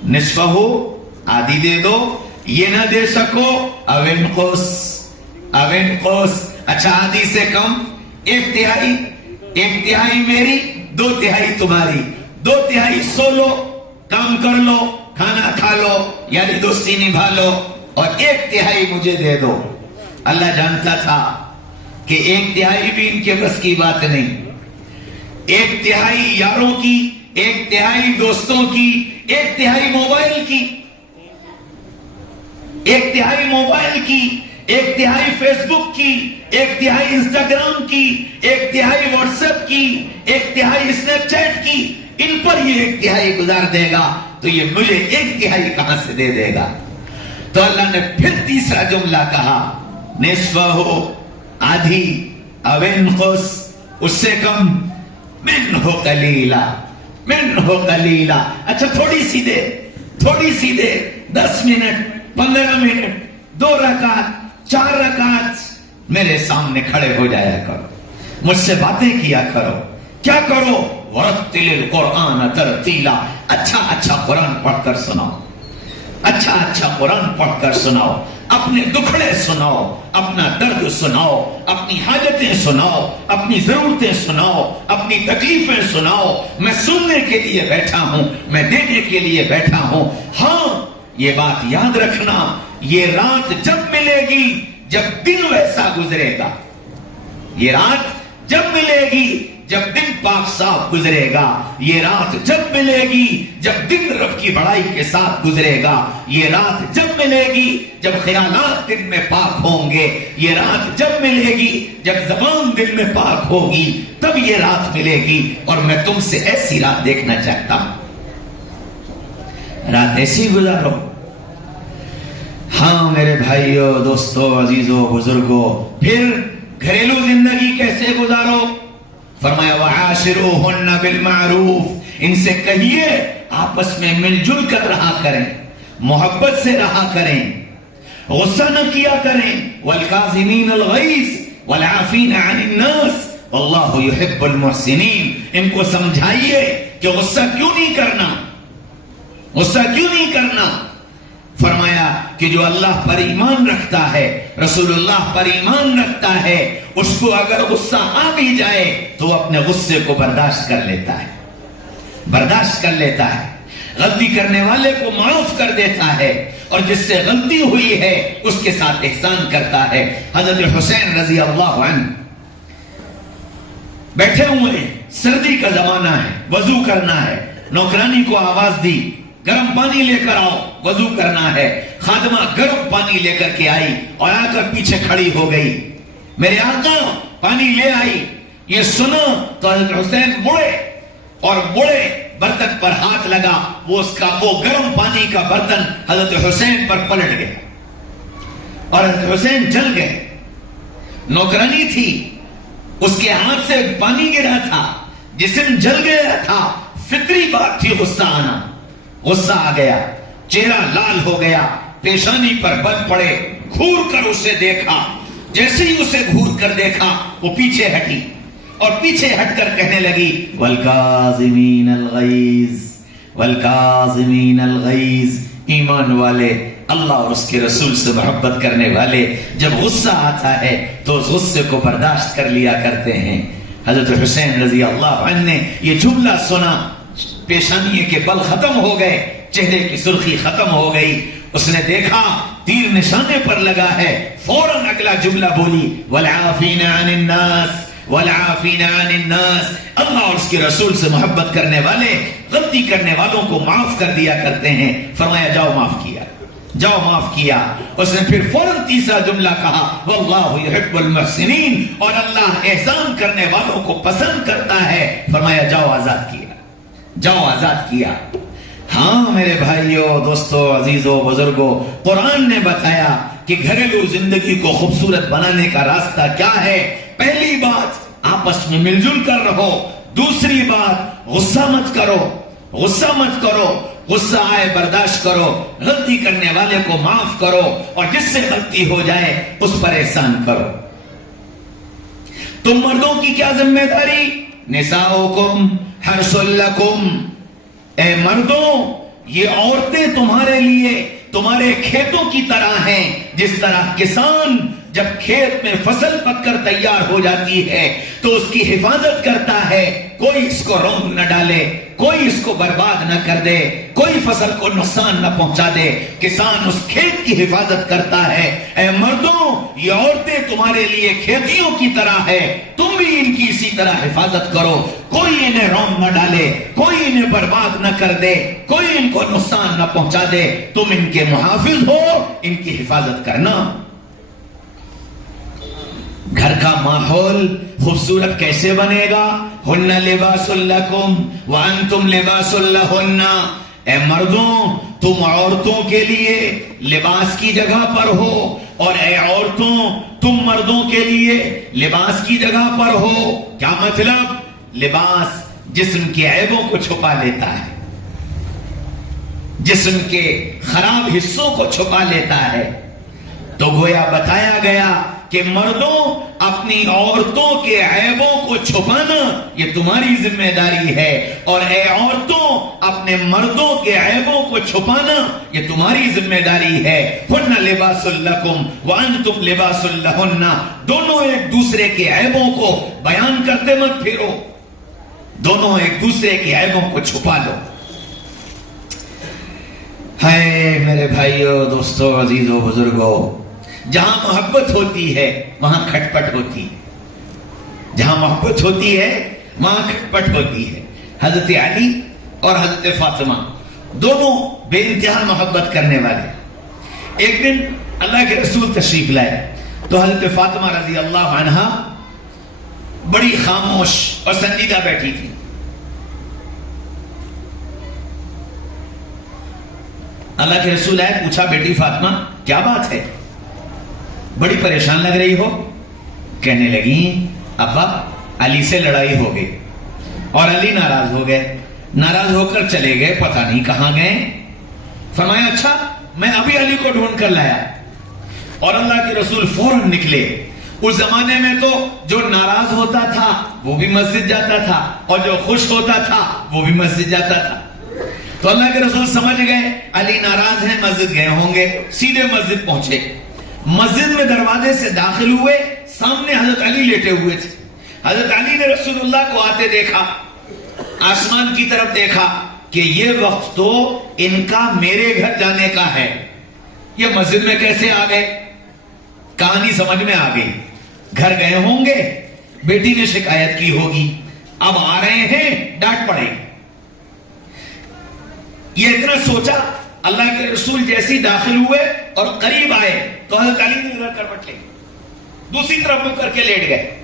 نصفہ، آدھی دے دو، یہ نہ دے سکو، او انقص، اچھا آدھی سے کم، ایک تہائی میری، 2/3 تمہاری، 2/3 سو لو، کام کر لو، کھانا کھا لو، یعنی دوستی نبھا لو، اور 1/3 مجھے دے دو۔ اللہ جانتا تھا کہ 1/3 بھی ان کے بس کی بات نہیں، 1/3 یاروں کی، 1/3 دوستوں کی، 1/3 موبائل کی، 1/3 موبائل کی، 1/3 فیس بک کی، 1/3 انسٹاگرام کی، 1/3 واٹس ایپ کی، 1/3 اسنیپ چیٹ کی، ان پر یہ 1/3 گزار دے گا تو یہ مجھے 1/3 کہاں سے دے دے گا؟ تو اللہ نے پھر تیسرا جملہ کہا، نصفہ، آدھی، او انقص، اس سے کم، منہ قلیلا، منہ قلیلا۔ اچھا تھوڑی سی دیر، 10 منٹ، 15 منٹ، 2 رکعت، 4 رکعت میرے سامنے کھڑے ہو جایا کرو، مجھ سے باتیں کیا کرو۔ کیا کرو؟ وَرَتِّلِ الْقُرْآنَ تَرْتِيلًا، اچھا قرآن پڑھ کر سناؤ، اچھا قرآن پڑھ کر سناؤ، اپنے دکھڑے سناؤ، اپنا درد سناؤ، اپنی حاجتیں سناؤ، اپنی ضرورتیں سناؤ، اپنی تکلیفیں سناؤ۔ میں سننے کے لیے بیٹھا ہوں، میں دینے کے لیے بیٹھا ہوں۔ ہاں یہ بات یاد رکھنا، یہ رات جب ملے گی جب دن ویسا گزرے گا، یہ رات جب ملے گی جب دن پاک صاف گزرے گا، یہ رات جب ملے گی جب دن رب کی بڑائی کے ساتھ گزرے گا، یہ رات جب ملے گی جب خیالات دل میں پاک ہوں گے، یہ رات جب ملے گی جب زبان دل میں پاک ہوگی، تب یہ رات ملے گی۔ اور میں تم سے ایسی رات دیکھنا چاہتا ہوں، رات ایسی گزارو۔ ہاں میرے بھائیوں، دوستوں، عزیزوں، بزرگوں، پھر گھریلو زندگی کیسے گزارو؟ فرمایا وَعَاشِرُوهُنَّ بِالْمَعْرُوفِ، ان سے کہیے آپس میں مل جل کر رہا کریں، محبت سے رہا کریں، غصہ نہ کیا کریں۔ وَالْكَاظِمِينَ الْغَيْظَ وَالْعَافِينَ عَنِ النَّاسِ وَاللَّهُ يُحِبُّ الْمُحْسِنِينَ، ان کو سمجھائیے کہ غصہ کیوں نہیں کرنا، غصہ کیوں نہیں کرنا۔ فرمایا کہ جو اللہ پر ایمان رکھتا ہے، رسول اللہ پر ایمان رکھتا ہے، اس کو اگر غصہ آ بھی جائے تو اپنے غصے کو برداشت کر لیتا ہے، برداشت کر لیتا ہے، غلطی کرنے والے کو معاف کر دیتا ہے، اور جس سے غلطی ہوئی ہے اس کے ساتھ احسان کرتا ہے۔ حضرت حسین رضی اللہ عنہ بیٹھے ہوئے، سردی کا زمانہ ہے، وضو کرنا ہے، نوکرانی کو آواز دی گرم پانی لے کر آؤ، وضو کرنا ہے۔ خادمہ گرم پانی لے کر کے آئی اور آ کر پیچھے کھڑی ہو گئی، میرے آقا پانی لے آئی۔ یہ سنا تو حضرت حسین مڑے برتن پر ہاتھ لگا، وہ گرم پانی کا برتن حضرت حسین پر پلٹ گیا اور حضرت حسین جل گئے۔ نوکرانی تھی، اس کے ہاتھ سے پانی گرا تھا، جسم جل گیا تھا، فطری بات تھی غصہ آنا۔ غصہ آ گیا، چہرہ لال ہو گیا، پیشانی پر بل پڑے، گھور کر اسے دیکھا، جیسے ہی اسے گھور کر دیکھا وہ پیچھے ہٹی اور پیچھے ہٹ کر کہنے لگی والکاظمین الغیظ، والکاظمین الغیظ۔ ایمان والے، اللہ اور اس کے رسول سے محبت کرنے والے جب غصہ آتا ہے تو اس غصے کو برداشت کر لیا کرتے ہیں۔ حضرت حسین رضی اللہ عنہ نے یہ جملہ سنا، پیشانی کے بل ختم ہو گئے، چہرے کی سرخی ختم ہو گئی۔ اس نے دیکھا تیر نشانے پر لگا ہے، فوراً اگلا جملہ بولی وَالْعَافِينَ عَنِ النَّاسِ وَالْعَافِينَ عَنِ النَّاسِ۔ اللہ اور اس کے رسول سے محبت کرنے والے غلطی کرنے والوں کو معاف کر دیا کرتے ہیں۔ فرمایا جاؤ معاف کیا، جاؤ معاف کیا۔ اس نے پھر فوراً تیسرا جملہ کہا وَاللَّهُ يُحِبُّ الْمُحْسِنِينَ، اور اللہ احسان کرنے والوں کو پسند کرتا ہے۔ فرمایا جاؤ آزاد کیا، جاؤ آزاد کیا۔ ہاں میرے بھائیوں، دوستوں، عزیزوں، بزرگوں، قرآن نے بتایا کہ گھریلو زندگی کو خوبصورت بنانے کا راستہ کیا ہے۔ پہلی بات آپس میں مل جل کر رہو، دوسری بات غصہ مت کرو، غصہ مت کرو، غصہ آئے برداشت کرو، غلطی کرنے والے کو معاف کرو، اور جس سے غلطی ہو جائے اس پر احسان کرو۔ تم مردوں کی کیا ذمہ داری؟ نساؤکم حرث لکم، اے مردوں یہ عورتیں تمہارے لیے تمہارے کھیتوں کی طرح ہیں، جس طرح کسان جب کھیت میں فصل پک کر تیار ہو جاتی ہے تو اس کی حفاظت کرتا ہے، کوئی اس کو رونق نہ ڈالے، کوئی اس کو برباد نہ کر دے، کوئی فصل کو نقصان نہ پہنچا دے، کسان اس کھیت کی حفاظت کرتا ہے۔ اے مردوں، یہ عورتیں تمہارے لیے کھیتیوں کی طرح ہے، تم بھی ان کی اسی طرح حفاظت کرو، کوئی انہیں رونق نہ ڈالے، کوئی انہیں برباد نہ کر دے، کوئی ان کو نقصان نہ پہنچا دے، تم ان کے محافظ ہو، ان کی حفاظت کرنا۔ گھر کا ماحول خوبصورت کیسے بنے گا؟ ہن لباس لکم وانتم لباس لہن۔ اے مردوں، تم عورتوں کے لیے لباس کی جگہ پر ہو، اور اے عورتوں، تم مردوں کے لیے لباس کی جگہ پر ہو۔ کیا مطلب؟ لباس جسم کے عیبوں کو چھپا لیتا ہے، جسم کے خراب حصوں کو چھپا لیتا ہے۔ تو گویا بتایا گیا کہ مردوں، اپنی عورتوں کے عیبوں کو چھپانا یہ تمہاری ذمہ داری ہے، اور اے عورتوں، اپنے مردوں کے عیبوں کو چھپانا یہ تمہاری ذمہ داری ہے۔ ہن لباس لکم وانتم لباس لہن۔ دونوں ایک دوسرے کے عیبوں کو بیان کرتے مت پھرو، دونوں ایک دوسرے کے عیبوں کو چھپا لو۔ ہے میرے بھائیو، دوستو، عزیزو، بزرگو، جہاں محبت ہوتی ہے وہاں کھٹپٹ ہوتی ہے، جہاں محبت ہوتی ہے وہاں کھٹپٹ ہوتی ہے۔ حضرت علی اور حضرت فاطمہ دونوں بے انتہا محبت کرنے والے۔ ایک دن اللہ کے رسول تشریف لائے تو حضرت فاطمہ رضی اللہ عنہا بڑی خاموش اور سنجیدہ بیٹھی تھی۔ اللہ کے رسول آئے، پوچھا بیٹی فاطمہ کیا بات ہے، بڑی پریشان لگ رہی ہو؟ کہنے لگی ابا علی سے لڑائی ہو گئی اور علی ناراض ہو گئے، ناراض ہو کر چلے گئے، پتہ نہیں کہاں گئے۔ فرمایا اچھا، میں ابھی علی کو ڈھونڈ کر لایا۔ اور اللہ کے رسول فوراً نکلے۔ اس زمانے میں تو جو ناراض ہوتا تھا وہ بھی مسجد جاتا تھا، اور جو خوش ہوتا تھا وہ بھی مسجد جاتا تھا۔ تو اللہ کے رسول سمجھ گئے علی ناراض ہیں، مسجد گئے ہوں گے، سیدھے مسجد پہنچے۔ مسجد میں دروازے سے داخل ہوئے، سامنے حضرت علی لیٹے ہوئے تھے۔ حضرت علی نے رسول اللہ کو آتے دیکھا، آسمان کی طرف دیکھا کہ یہ وقت تو ان کا میرے گھر جانے کا ہے، یہ مسجد میں کیسے آ گئے؟ کہانی سمجھ میں آ گئی۔ گھر گئے ہوں گے، بیٹی نے شکایت کی ہوگی، اب آ رہے ہیں، ڈانٹ پڑے گی۔ یہ اتنا سوچا، اللہ کے رسول جیسی داخل ہوئے اور قریب آئے تو حضرت علی نے ادھر کروٹ لی، دوسری طرف منہ کر کے لیٹ گئے۔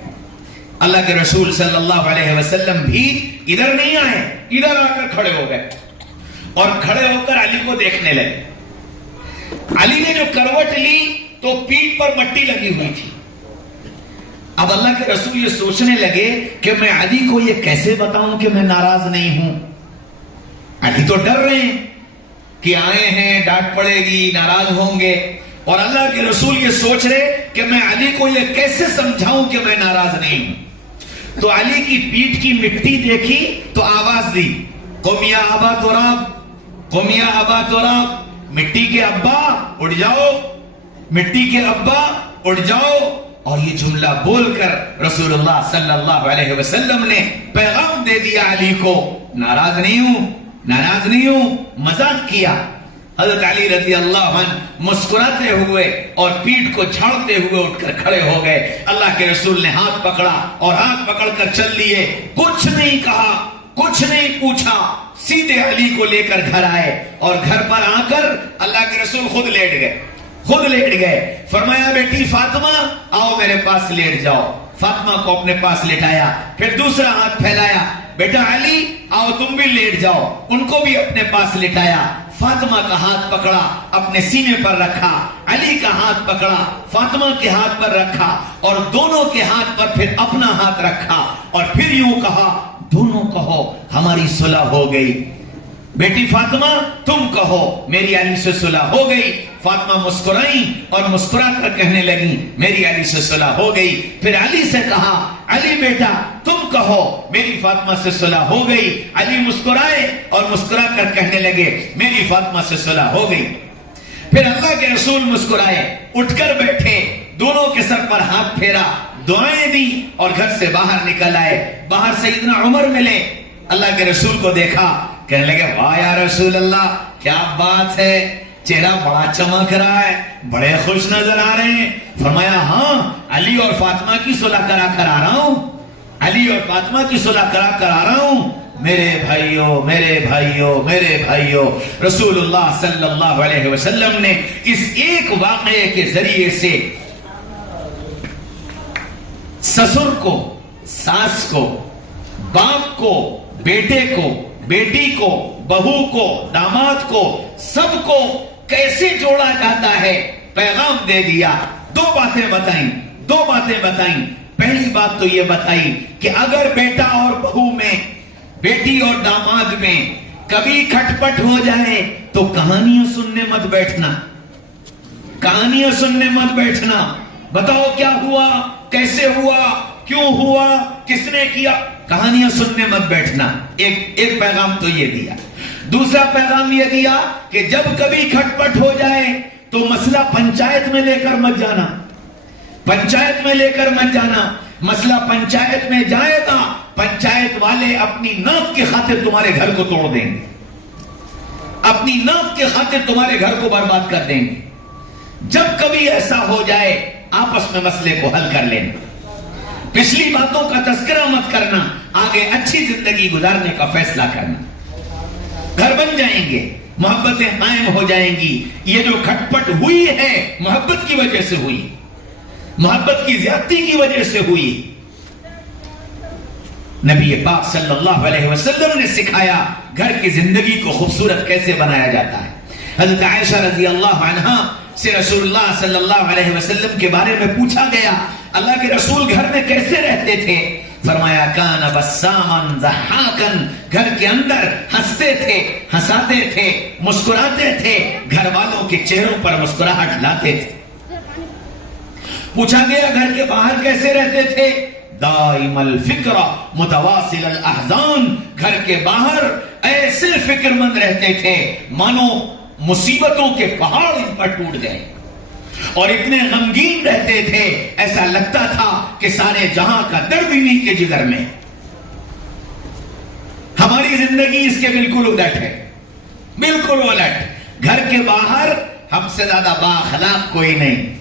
اللہ کے رسول صلی اللہ علیہ وسلم بھی ادھر نہیں آئے، ادھر آ کر کھڑے ہو گئے اور کھڑے ہو کر علی کو دیکھنے لگے۔ علی نے جو کروٹ لی تو پیٹھ پر مٹی لگی ہوئی تھی۔ اب اللہ کے رسول یہ سوچنے لگے کہ میں علی کو یہ کیسے بتاؤں کہ میں ناراض نہیں ہوں۔ علی تو ڈر رہے ہیں کہ آئے ہیں، ڈانٹ پڑے گی، ناراض ہوں گے، اور اللہ کے رسول یہ سوچ رہے کہ میں علی کو یہ کیسے سمجھاؤں کہ میں ناراض نہیں ہوں۔ تو علی کی پیٹھ کی مٹی دیکھی تو آواز دی، قم یا ابا تراب، قم یا ابا تراب، مٹی کے ابا اٹھ جاؤ، مٹی کے ابا اٹھ جاؤ۔ اور یہ جملہ بول کر رسول اللہ صلی اللہ علیہ وسلم نے پیغام دے دیا علی کو، ناراض نہیں ہوں، ناراض نہیں ہوں، مذاق کیا۔ حضرت علی رضی اللہ عنہ مسکراتے ہوئے اور پیٹھ کو جھاڑتے ہوئے اٹھ کر کھڑے ہو گئے۔ اللہ کے رسول نے ہاتھ پکڑا اور ہاتھ پکڑ کر چل لیے، کچھ نہیں کہا، کچھ نہیں پوچھا، سیدھے علی کو لے کر گھر آئے، اور گھر پر آ کر اللہ کے رسول خود لیٹ گئے، خود لیٹ گئے۔ فرمایا بیٹی فاطمہ آؤ میرے پاس لیٹ جاؤ۔ فاطمہ کو اپنے پاس لٹایا، پھر دوسرا ہاتھ پھیلایا، بیٹا علی آؤ تم بھی لیٹ جاؤ، ان کو بھی اپنے پاس لٹایا۔ فاطمہ کا ہاتھ پکڑا، اپنے سینے پر رکھا، علی کا ہاتھ پکڑا، فاطمہ کے ہاتھ پر رکھا، اور دونوں کے ہاتھ پر پھر اپنا ہاتھ رکھا، اور پھر یوں کہا، دونوں کہو ہماری صلح ہو گئی۔ بیٹی فاطمہ تم کہو میری علی سے صلح ہو گئی۔ فاطمہ مسکرائی اور مسکرا کر کہنے لگی میری علی سے صلح ہو گئی۔ پھر علی سے کہا، علی بیٹا تم کہو میری فاطمہ سے صلح ہو گئی۔ علی مسکرائے اور مسکرا کر کہنے لگے میری فاطمہ سے صلح ہو گئی۔ پھر اللہ کے رسول مسکرائے، اٹھ کر بیٹھے، دونوں کے سر پر ہاتھ پھیرا، دعائیں دی اور گھر سے باہر نکل آئے۔ باہر سیدنا عمر ملے، اللہ کے رسول کو دیکھا، کہنے لگے واہ یا رسول اللہ کیا بات ہے، چہرہ بڑا چمک رہا ہے، بڑے خوش نظر آ رہے ہیں۔ فرمایا ہاں علی اور فاطمہ کی صلح کرا کر آ رہا ہوں، علی اور فاطمہ کی صلح کرا کر آ رہا ہوں۔ میرے بھائیوں میرے بھائیوں میرے بھائیوں، رسول اللہ صلی اللہ علیہ وسلم نے اس ایک واقعے کے ذریعے سے سسر کو، ساس کو، باپ کو، بیٹے کو، بیٹی کو، بہو کو، داماد کو، سب کو کیسے جوڑا جاتا ہے پیغام دے دیا۔ دو باتیں بتائیں۔ پہلی بات تو یہ بتائی کہ اگر بیٹا اور بہو میں، بیٹی اور داماد میں کبھی کھٹ پٹ ہو جائے تو کہانیاں سننے مت بیٹھنا، بتاؤ کیا ہوا، کیسے ہوا، کیوں ہوا، کس نے کیا، کہانیاں سننے مت بیٹھنا۔ ایک پیغام تو یہ دیا۔ دوسرا پیغام یہ دیا کہ جب کبھی کھٹ پٹ ہو جائے تو مسئلہ پنچایت میں لے کر مت جانا، مسئلہ پنچایت میں جائے گا، پنچایت والے اپنی ناک کی خاطر تمہارے گھر کو توڑ دیں گے، اپنی ناک کی خاطر تمہارے گھر کو برباد کر دیں گے۔ جب کبھی ایسا ہو جائے آپس میں مسئلے کو حل کر لینا، پچھلی باتوں کا تذکرہ مت کرنا، آگے اچھی زندگی گزارنے کا فیصلہ کرنا۔ گھر بن جائیں گے، محبتیں قائم ہو جائیں گی۔ یہ جو کھٹ پٹ ہوئی ہے محبت کی وجہ سے ہوئی، محبت کی زیادتی کی وجہ سے ہوئی۔ نبی پاک صلی اللہ علیہ وسلم نے سکھایا گھر کی زندگی کو خوبصورت کیسے بنایا جاتا ہے۔ حضرت عائشہ رضی اللہ عنہا سے رسول اللہ صلی اللہ علیہ وسلم کے بارے میں پوچھا گیا، اللہ کے رسول گھر میں کیسے رہتے تھے؟ فرمایا کان بسامن ضحاکن، گھر کے اندر ہنستے تھے، ہنساتے تھے، مسکراتے تھے، گھر والوں کے چہروں پر مسکراہٹ لاتے تھے۔ پوچھا گیا گھر کے باہر کیسے رہتے تھے؟ دائم الفکر متواصل الاحزان، گھر کے باہر ایسے فکر مند رہتے تھے مانو مصیبتوں کے پہاڑ ان پر ٹوٹ گئے، اور اتنے غمگین رہتے تھے ایسا لگتا تھا کہ سارے جہاں کا درد انہی کے جگر میں۔ ہماری زندگی اس کے بالکل الٹ ہے، بالکل الٹ۔ گھر کے باہر ہم سے زیادہ با اخلاق کوئی نہیں،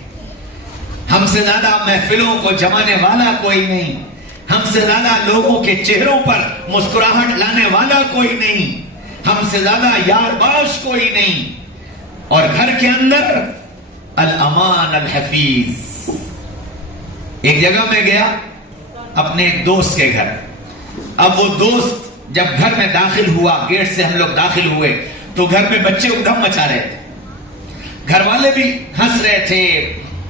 ہم سے زیادہ محفلوں کو جمانے والا کوئی نہیں، ہم سے زیادہ لوگوں کے چہروں پر مسکراہٹ لانے والا کوئی نہیں، ہم سے زیادہ یار باش کوئی نہیں۔ اور گھر کے اندر الامان الحفیظ۔ ایک جگہ میں گیا اپنے ایک دوست کے گھر، اب وہ دوست جب گھر میں داخل ہوا، گیٹ سے ہم لوگ داخل ہوئے تو گھر میں بچے ادھم مچا رہے تھے، گھر والے بھی ہنس رہے تھے،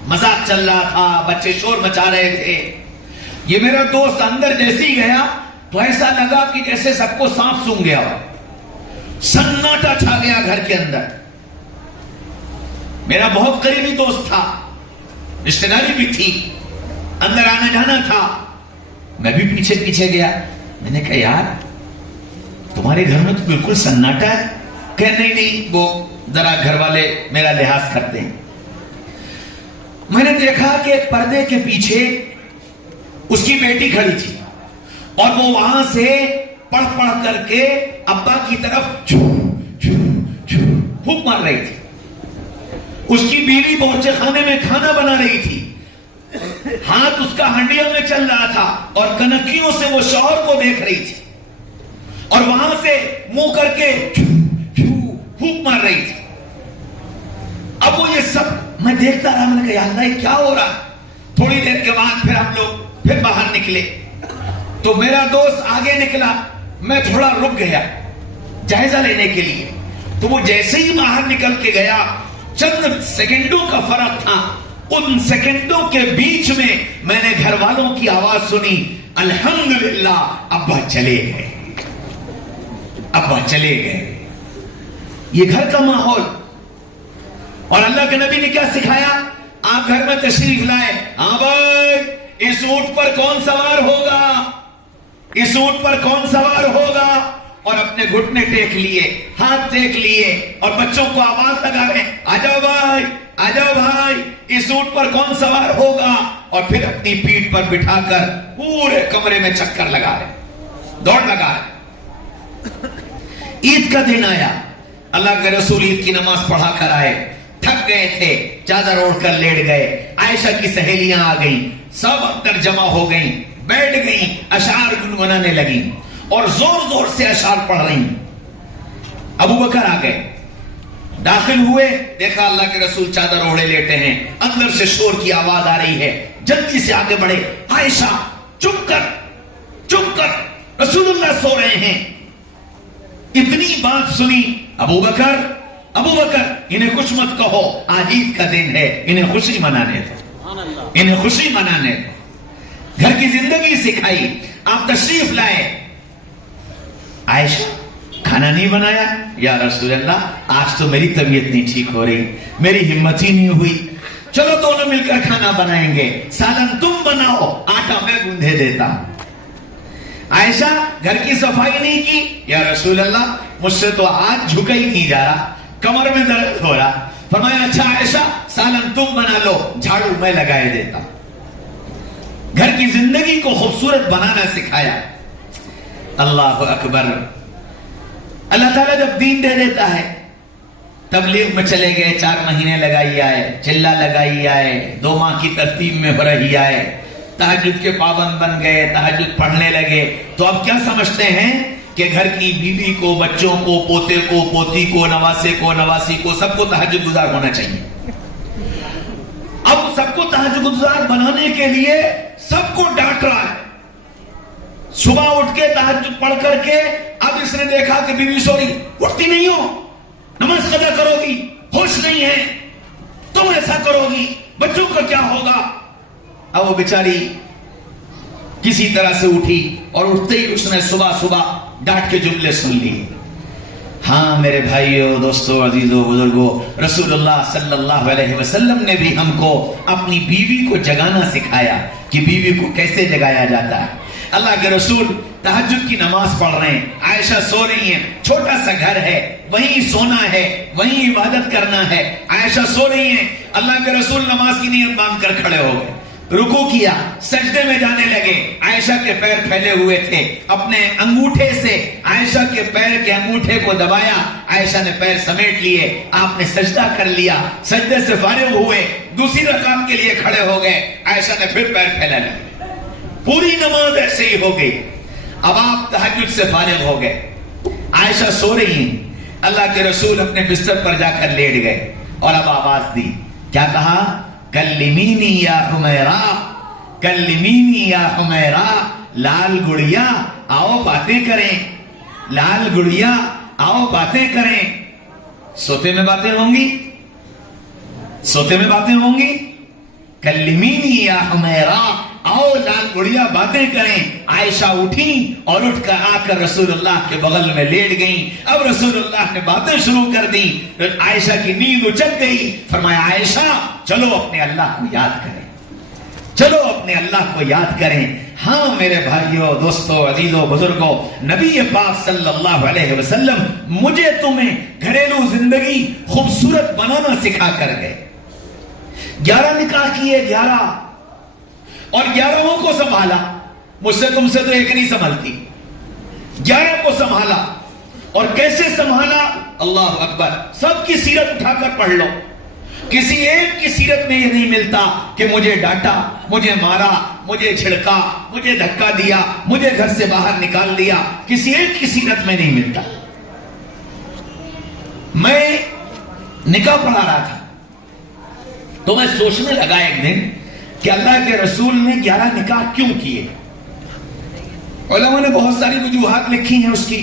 مذاق چل رہا تھا، بچے شور مچا رہے تھے۔ یہ میرا دوست اندر جیسے ہی گیا تو ایسا لگا کہ جیسے سب کو سانپ سونگھ گیا ہو، سناٹا چھا گیا گھر کے اندر۔ میرا بہت قریبی دوست تھا، رشتہ داری بھی تھی، اندر آنا جانا تھا، میں بھی پیچھے پیچھے گیا۔ میں نے کہا یار تمہارے گھر میں تو بالکل سناٹا ہے۔ کہ نہیں وہ ذرا گھر والے میرا لحاظ کرتے ہیں۔ میں نے دیکھا کہ پردے کے پیچھے اس کی بیٹی کھڑی تھی اور وہ وہاں سے پڑھ پڑھ کر کے ابا کی طرف پھونک مار رہی تھی۔ اس کی بیوی باورچی خانے میں کھانا بنا رہی تھی، ہاتھ اس کا ہنڈیا میں چل رہا تھا اور کنکیوں سے وہ شوہر کو دیکھ رہی تھی اور وہاں سے منہ کر کے پھونک مار رہی تھی۔ اب وہ یہ سب میں دیکھتا رہا، میں نے کہا یا اللہ یہ کیا ہو رہا۔ تھوڑی دیر کے بعد پھر ہم لوگ پھر باہر نکلے تو میرا دوست آگے نکلا، میں تھوڑا رک گیا جائزہ لینے کے لیے۔ تو وہ جیسے ہی باہر نکل کے گیا، چند سیکنڈوں کا فرق تھا، ان سیکنڈوں کے بیچ میں میں نے گھر والوں کی آواز سنی، الحمدللہ ابا چلے گئے، ابا چلے گئے۔ یہ گھر کا ماحول۔ اور اللہ کے نبی نے کیا سکھایا؟ آپ گھر میں تشریف لائے، ہاں بھائی اس اونٹ پر کون سوار ہوگا، اس اونٹ پر کون سوار ہوگا، اور اپنے گھٹنے ٹیک لیے، ہاتھ ٹیک لیے اور بچوں کو آواز لگا رہے ہیں آ جاؤ بھائی آ جاؤ بھائی اس اونٹ پر کون سوار ہوگا, اور پھر اپنی پیٹھ پر بٹھا کر پورے کمرے میں چکر لگا رہے, دوڑ لگا رہے. عید کا دن آیا, اللہ کے رسول عید کی نماز پڑھا کر آئے, تھک گئے تھے, چادر اوڑھ کر لیٹ گئے. عائشہ کی سہیلیاں آ گئیں, سب اندر جمع ہو گئیں, بیٹھ گئیں, اشعار گنگنانے لگیں اور زور زور سے اشعار پڑھ رہی. ابو بکر آ گئے, داخل ہوئے, دیکھا اللہ کے رسول چادر اوڑھے لیٹے ہیں, اندر سے شور کی آواز آ رہی ہے, جلدی سے آگے بڑھے. عائشہ چپ کر, چپ کر, رسول اللہ سو رہے ہیں. اتنی بات سنی. ابو بکر, ابو بکر, انہیں کچھ مت کہو, آج عید کا دن ہے, انہیں خوشی منانے دو, انہیں خوشی منانے دو. گھر کی زندگی سکھائی, آپ تشریف لائے. عائشہ کھانا نہیں بنایا؟ یا رسول اللہ آج تو میری طبیعت نہیں ٹھیک ہو رہی, میری ہمت ہی نہیں ہوئی, چلو دونوں مل کر کھانا بنائیں گے, سالن تم بناؤ, آٹا میں گوندھے دیتا ہوں. عائشہ گھر کی صفائی نہیں کی؟ یا رسول اللہ مجھ سے تو آج جھکا ہی نہیں جا رہا, کمر میں درد ہو رہا. فرمایا اچھا عائشہ سالن تم بنا لو, جھاڑو میں لگائے دیتا. گھر کی زندگی کو خوبصورت بنانا سکھایا. اللہ اکبر. اللہ تعالیٰ جب دین دے دیتا ہے, تبلیغ میں چلے گئے, 4 مہینے لگائی آئے, چلہ لگائی آئے, 2 ماہ کی ترتیب میں ہو رہی آئے, تہجد کے پابند بن گئے, تہجد پڑھنے لگے. تو اب کیا سمجھتے ہیں کہ گھر کی بیوی کو, بچوں کو, پوتے کو, پوتی کو, نواسے کو, نواسی کو, سب کو تہجد گزار ہونا چاہیے. اب سب کو تہجد گزار بنانے کے لیے سب کو ڈانٹ رہا ہے. صبح اٹھ کے تہجد پڑھ کر کے اب اس نے دیکھا کہ بیوی سو رہی, اٹھتی نہیں ہو, نماز قضا کرو گی, ہوش نہیں ہے, تم ایسا کرو گی, بچوں کا کیا ہوگا. اب وہ بیچاری کسی طرح سے اٹھی, اور اٹھتے ہی اس نے صبح صبح ڈانٹ کے جملے سن لی. ہاں میرے بھائیوں, دوستوں, عزیزوں, بزرگوں, رسول اللہ صلی اللہ علیہ وسلم نے بھی ہم کو اپنی بیوی کو جگانا سکھایا کہ بیوی کو کیسے جگایا جاتا ہے. اللہ کے رسول تہجد کی نماز پڑھ رہے ہیں, عائشہ سو رہی ہیں, چھوٹا سا گھر ہے, وہیں سونا ہے, وہیں عبادت کرنا ہے. عائشہ سو رہی ہیں, اللہ کے رسول نماز کی نیت باندھ کر کھڑے ہو گئے, رکوع کیا, سجدے میں جانے لگے. عائشہ کے پیر پھیلے ہوئے تھے, اپنے انگوٹھے سے عائشہ کے پیر کے انگوٹھے کو دبایا, عائشہ نے پیر سمیٹ لیے, آپ نے سجدہ کر لیا, سجدے سے فارغ ہوئے, دوسری رکعت کے لیے کھڑے ہو گئے, عائشہ نے پھر پیر پھیلا لیا. پوری نماز ایسے ہی ہو گئی. اب آپ تہجد سے فارغ ہو گئے, عائشہ سو رہی ہیں, اللہ کے رسول اپنے بستر پر جا کر لیٹ گئے, اور اب آواز دی, کیا کہا, کلمینی یا حمیرہ, کلمینی یا حمیرہ, لال گڑیا آؤ باتیں کریں, لال گڑیا آؤ باتیں کریں. سوتے میں باتیں ہوں گی, سوتے میں باتیں ہوں گی. کلمینی یا حمیرہ, آؤ لال گڑیا باتیں کریں. عائشہ اٹھی اور اٹھ کر آ کر رسول اللہ کے بغل میں لیٹ گئیں. اب رسول اللہ نے باتیں شروع کر دی, عائشہ کی نیند اچک گئی. فرمایا عائشہ چلو اپنے اللہ کو یاد کریں, چلو اپنے اللہ کو یاد کریں. ہاں میرے بھائیوں, دوستوں, عزیزوں, بزرگوں, نبی پاک صلی اللہ علیہ وسلم مجھے تمہیں گھریلو زندگی خوبصورت بنانا سکھا کر گئے. 11 نکاح کیے, 11, اور 11 کو سنبھالا. مجھ سے تم سے تو ایک نہیں سنبھلتی, 11 کو سنبھالا. اور کیسے سنبھالا, اللہ اکبر. سب کی سیرت اٹھا کر پڑھ لو, کسی ایک کی سیرت میں یہ نہیں ملتا کہ مجھے ڈانٹا, مجھے مارا, مجھے جھڑکا, مجھے دھکا دیا, مجھے گھر سے باہر نکال دیا. کسی ایک کی سیرت میں نہیں ملتا. میں نکاح پڑھا رہا تھا تو میں سوچنے لگا ایک دن کہ اللہ کے رسول نے 11 نکاح کیوں کیے. علماء نے بہت ساری وجوہات لکھی ہیں اس کی.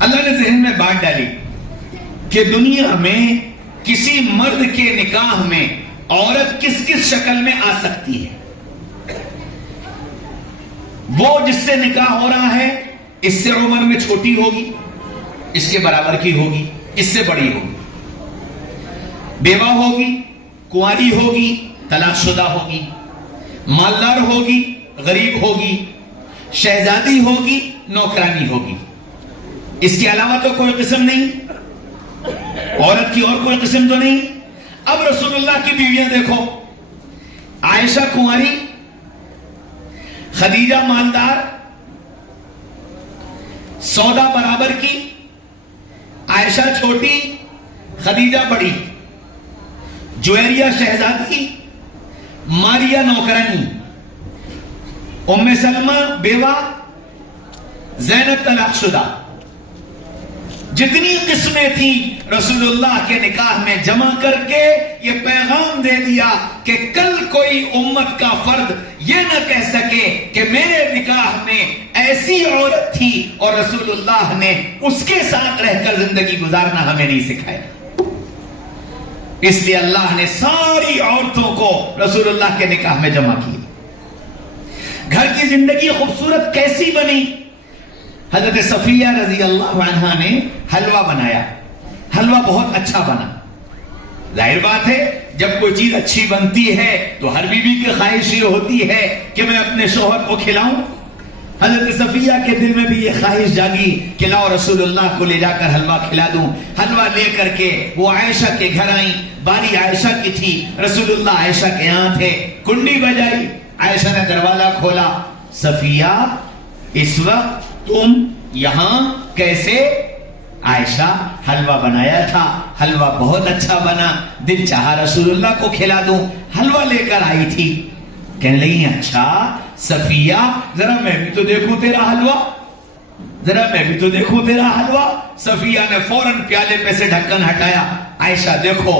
اللہ نے ذہن میں بات ڈالی کہ دنیا میں کسی مرد کے نکاح میں عورت کس کس شکل میں آ سکتی ہے. وہ جس سے نکاح ہو رہا ہے اس سے عمر میں چھوٹی ہوگی, اس کے برابر کی ہوگی, اس سے بڑی ہوگی, بیوہ ہوگی, کنواری ہوگی, طلاق شدہ ہوگی, مالدار ہوگی, غریب ہوگی, شہزادی ہوگی, نوکرانی ہوگی. اس کے علاوہ تو کوئی قسم نہیں, عورت کی اور کوئی قسم تو نہیں. اب رسول اللہ کی بیویاں دیکھو، عائشہ کنواری، خدیجہ مالدار، سودا برابر کی، عائشہ چھوٹی، خدیجہ بڑی، جویریہ شہزادی، ماریہ نوکرانی، ام سلمہ بیوہ، زینب طلاق شدہ، جتنی قسمیں تھیں رسول اللہ کے نکاح میں جمع کر کے یہ پیغام دے دیا کہ کل کوئی امت کا فرد یہ نہ کہہ سکے کہ میرے نکاح میں ایسی عورت تھی اور رسول اللہ نے اس کے ساتھ رہ کر زندگی گزارنا ہمیں نہیں سکھایا۔ اس لیے اللہ نے ساری عورتوں کو رسول اللہ کے نکاح میں جمع کی۔ گھر کی زندگی خوبصورت کیسی بنی؟ حضرت صفیہ رضی اللہ عنہا نے حلوہ بنایا، حلوہ بہت اچھا بنا۔ ظاہر بات ہے جب کوئی چیز اچھی بنتی ہے تو ہر بیوی کی خواہش یہ ہوتی ہے کہ میں اپنے شوہر کو کھلاؤں۔ حضرت صفیہ کے دل میں بھی یہ خواہش جاگی کہ لاؤ رسول اللہ کو لے جا کر حلوہ کھلا دوں۔ حلوہ لے کر کے وہ عائشہ کے گھر آئیں، باری عائشہ کی تھی، رسول اللہ عائشہ کے یہاں تھے، کنڈی بجائی، عائشہ نے دروازہ کھولا، صفیہ اس وقت تم یہاں کیسے؟ عائشہ حلوہ بنایا تھا، حلوہ بہت اچھا بنا، دل چاہا رسول اللہ کو کھلا دوں، حلوہ لے کر آئی تھی۔ کہنے لگی اچھا صفیہ ذرا میں بھی تو دیکھوں تیرا حلوہ، ذرا میں بھی تو دیکھوں تیرا حلوہ۔ صفیہ نے فوراً پیالے پہ سے ڈھکن ہٹایا، عائشہ دیکھو۔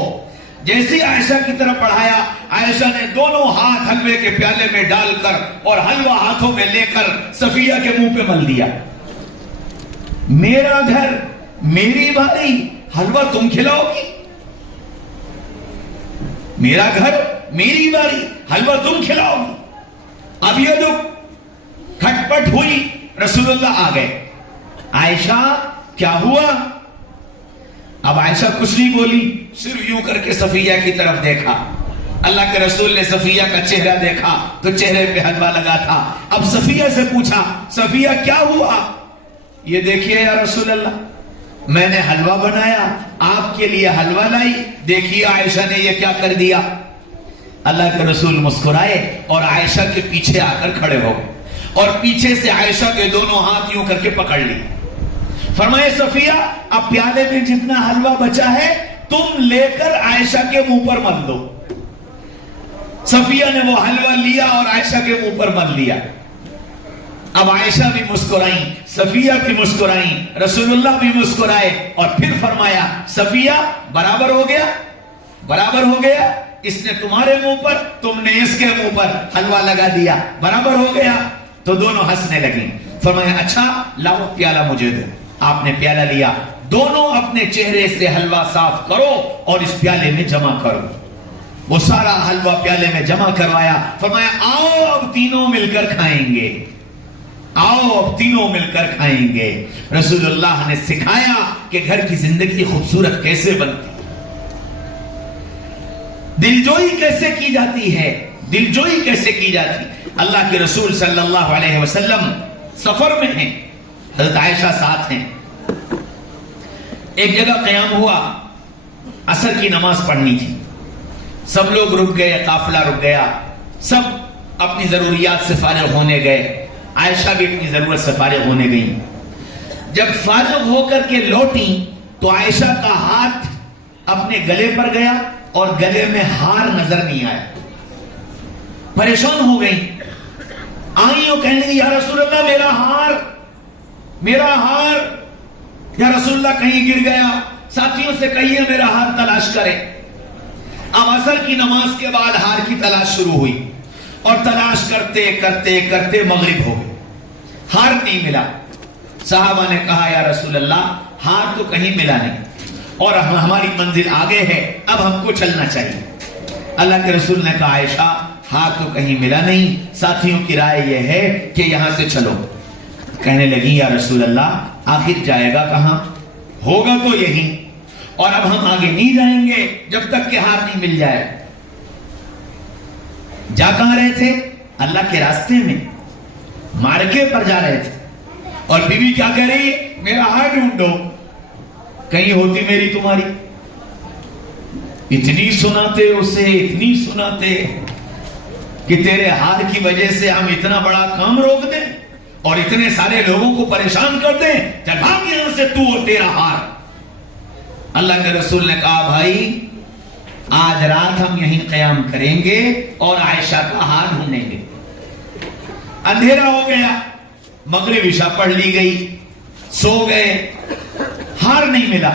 جیسے عائشہ کی طرف بڑھایا، عائشہ نے دونوں ہاتھ حلوے کے پیالے میں ڈال کر اور حلوہ ہاتھوں میں لے کر صفیہ کے منہ پہ مل دیا۔ میرا گھر، میری باری، حلوہ تم کھلاؤ گی؟ میرا گھر، میری باری، حلوہ تم کھلاؤ گی؟ اب یہ جو کھٹ پٹ ہوئی، رسول اللہ آ گئے۔ عائشہ کیا ہوا؟ اب عائشہ کچھ نہیں بولی، صرف یوں کر کے صفیہ کی طرف دیکھا۔ اللہ کے رسول نے صفیہ کا چہرہ دیکھا تو چہرے پہ حلوہ لگا تھا۔ اب صفیہ سے پوچھا، صفیہ کیا ہوا؟ یہ دیکھیے یا رسول اللہ، میں نے حلوہ بنایا، آپ کے لیے حلوہ لائی، دیکھیے عائشہ نے یہ کیا کر دیا۔ اللہ کے رسول مسکرائے اور عائشہ کے پیچھے آ کر کھڑے ہو گئے اور پیچھے سے عائشہ کے دونوں ہاتھ یوں کر کے پکڑ لی۔ فرمائے صفیہ اب پیالے میں جتنا حلوہ بچا ہے تم لے کر عائشہ کے منہ پر مل دو۔ صفیہ نے وہ حلوہ لیا اور عائشہ کے منہ پر مل دیا۔ اب عائشہ بھی مسکرائیں، صفیہ بھی مسکرائیں، رسول اللہ بھی مسکرائے اور پھر فرمایا صفیہ برابر ہو گیا، برابر ہو گیا، اس نے تمہارے منہ پر، تم نے اس کے منہ پر حلوہ لگا دیا، برابر ہو گیا۔ تو دونوں ہنسنے لگیں۔ فرمایا اچھا لاؤ پیالہ مجھے دو۔ آپ نے پیالہ لیا، دونوں اپنے چہرے سے حلوہ صاف کرو اور اس پیالے میں جمع کرو۔ وہ سارا حلوہ پیالے میں جمع کروایا۔ فرمایا آؤ اب تینوں مل کر کھائیں گے، آؤ اب تینوں مل کر کھائیں گے۔ رسول اللہ نے سکھایا کہ گھر کی زندگی خوبصورت کیسے بنتی، دلجوئی کیسے کی جاتی ہے، دلجوئی کیسے کی جاتی۔ اللہ کے رسول صلی اللہ علیہ وسلم سفر میں ہیں، حضرت عائشہ ساتھ ہیں۔ ایک جگہ قیام ہوا، عصر کی نماز پڑھنی تھی، سب لوگ رک گئے، قافلہ رک گیا، سب اپنی ضروریات سے فارغ ہونے گئے، عائشہ بھی اپنی ضرورت سے فارغ ہونے گئیں۔ جب فارغ ہو کر کے لوٹیں تو عائشہ کا ہاتھ اپنے گلے پر گیا اور گلے میں ہار نظر نہیں آیا، پریشان ہو گئی، آئیں اور کہنے لگی یا رسول اللہ میرا ہار، میرا ہار، یا رسول اللہ کہیں گر گیا، ساتھیوں سے کہیے میرا ہار تلاش کرے۔ اب عصر کی نماز کے بعد ہار کی تلاش شروع ہوئی اور تلاش کرتے کرتے کرتے مغرب ہو گئی، ہار نہیں ملا۔ صحابہ نے کہا یا رسول اللہ ہار تو کہیں ملا نہیں اور ہماری منزل آگے ہے، اب ہم کو چلنا چاہیے۔ اللہ کے رسول نے کہا عائشہ ہار تو کہیں ملا نہیں، ساتھیوں کی رائے یہ ہے کہ یہاں سے چلو۔ کہنے لگی یا رسول اللہ آخر جائے گا کہاں، ہوگا تو یہی، اور اب ہم آگے نہیں جائیں گے جب تک کہ ہار نہیں مل جائے۔ جا کہاں رہے تھے؟ اللہ کے راستے میں، مارکے پر جا رہے تھے، اور بیوی کیا کہہ رہی ہے؟ میرا ہار ڈھونڈو، کہیں ہوتی میری تمہاری۔ اتنی سناتے اسے، اتنی سناتے کہ تیرے ہار کی وجہ سے ہم اتنا بڑا کام روک دیں اور اتنے سارے لوگوں کو پریشان کر دیں، چل بھاگ یہاں سے تو اور تیرا ہار۔ اللہ کے رسول نے کہا بھائی آج رات ہم یہیں قیام کریں گے اور عائشہ کا ہار ڈھونڈیں گے۔ اندھیرا ہو گیا، مغرب عشاء پڑھ لی گئی، سو گئے، ہار نہیں ملا۔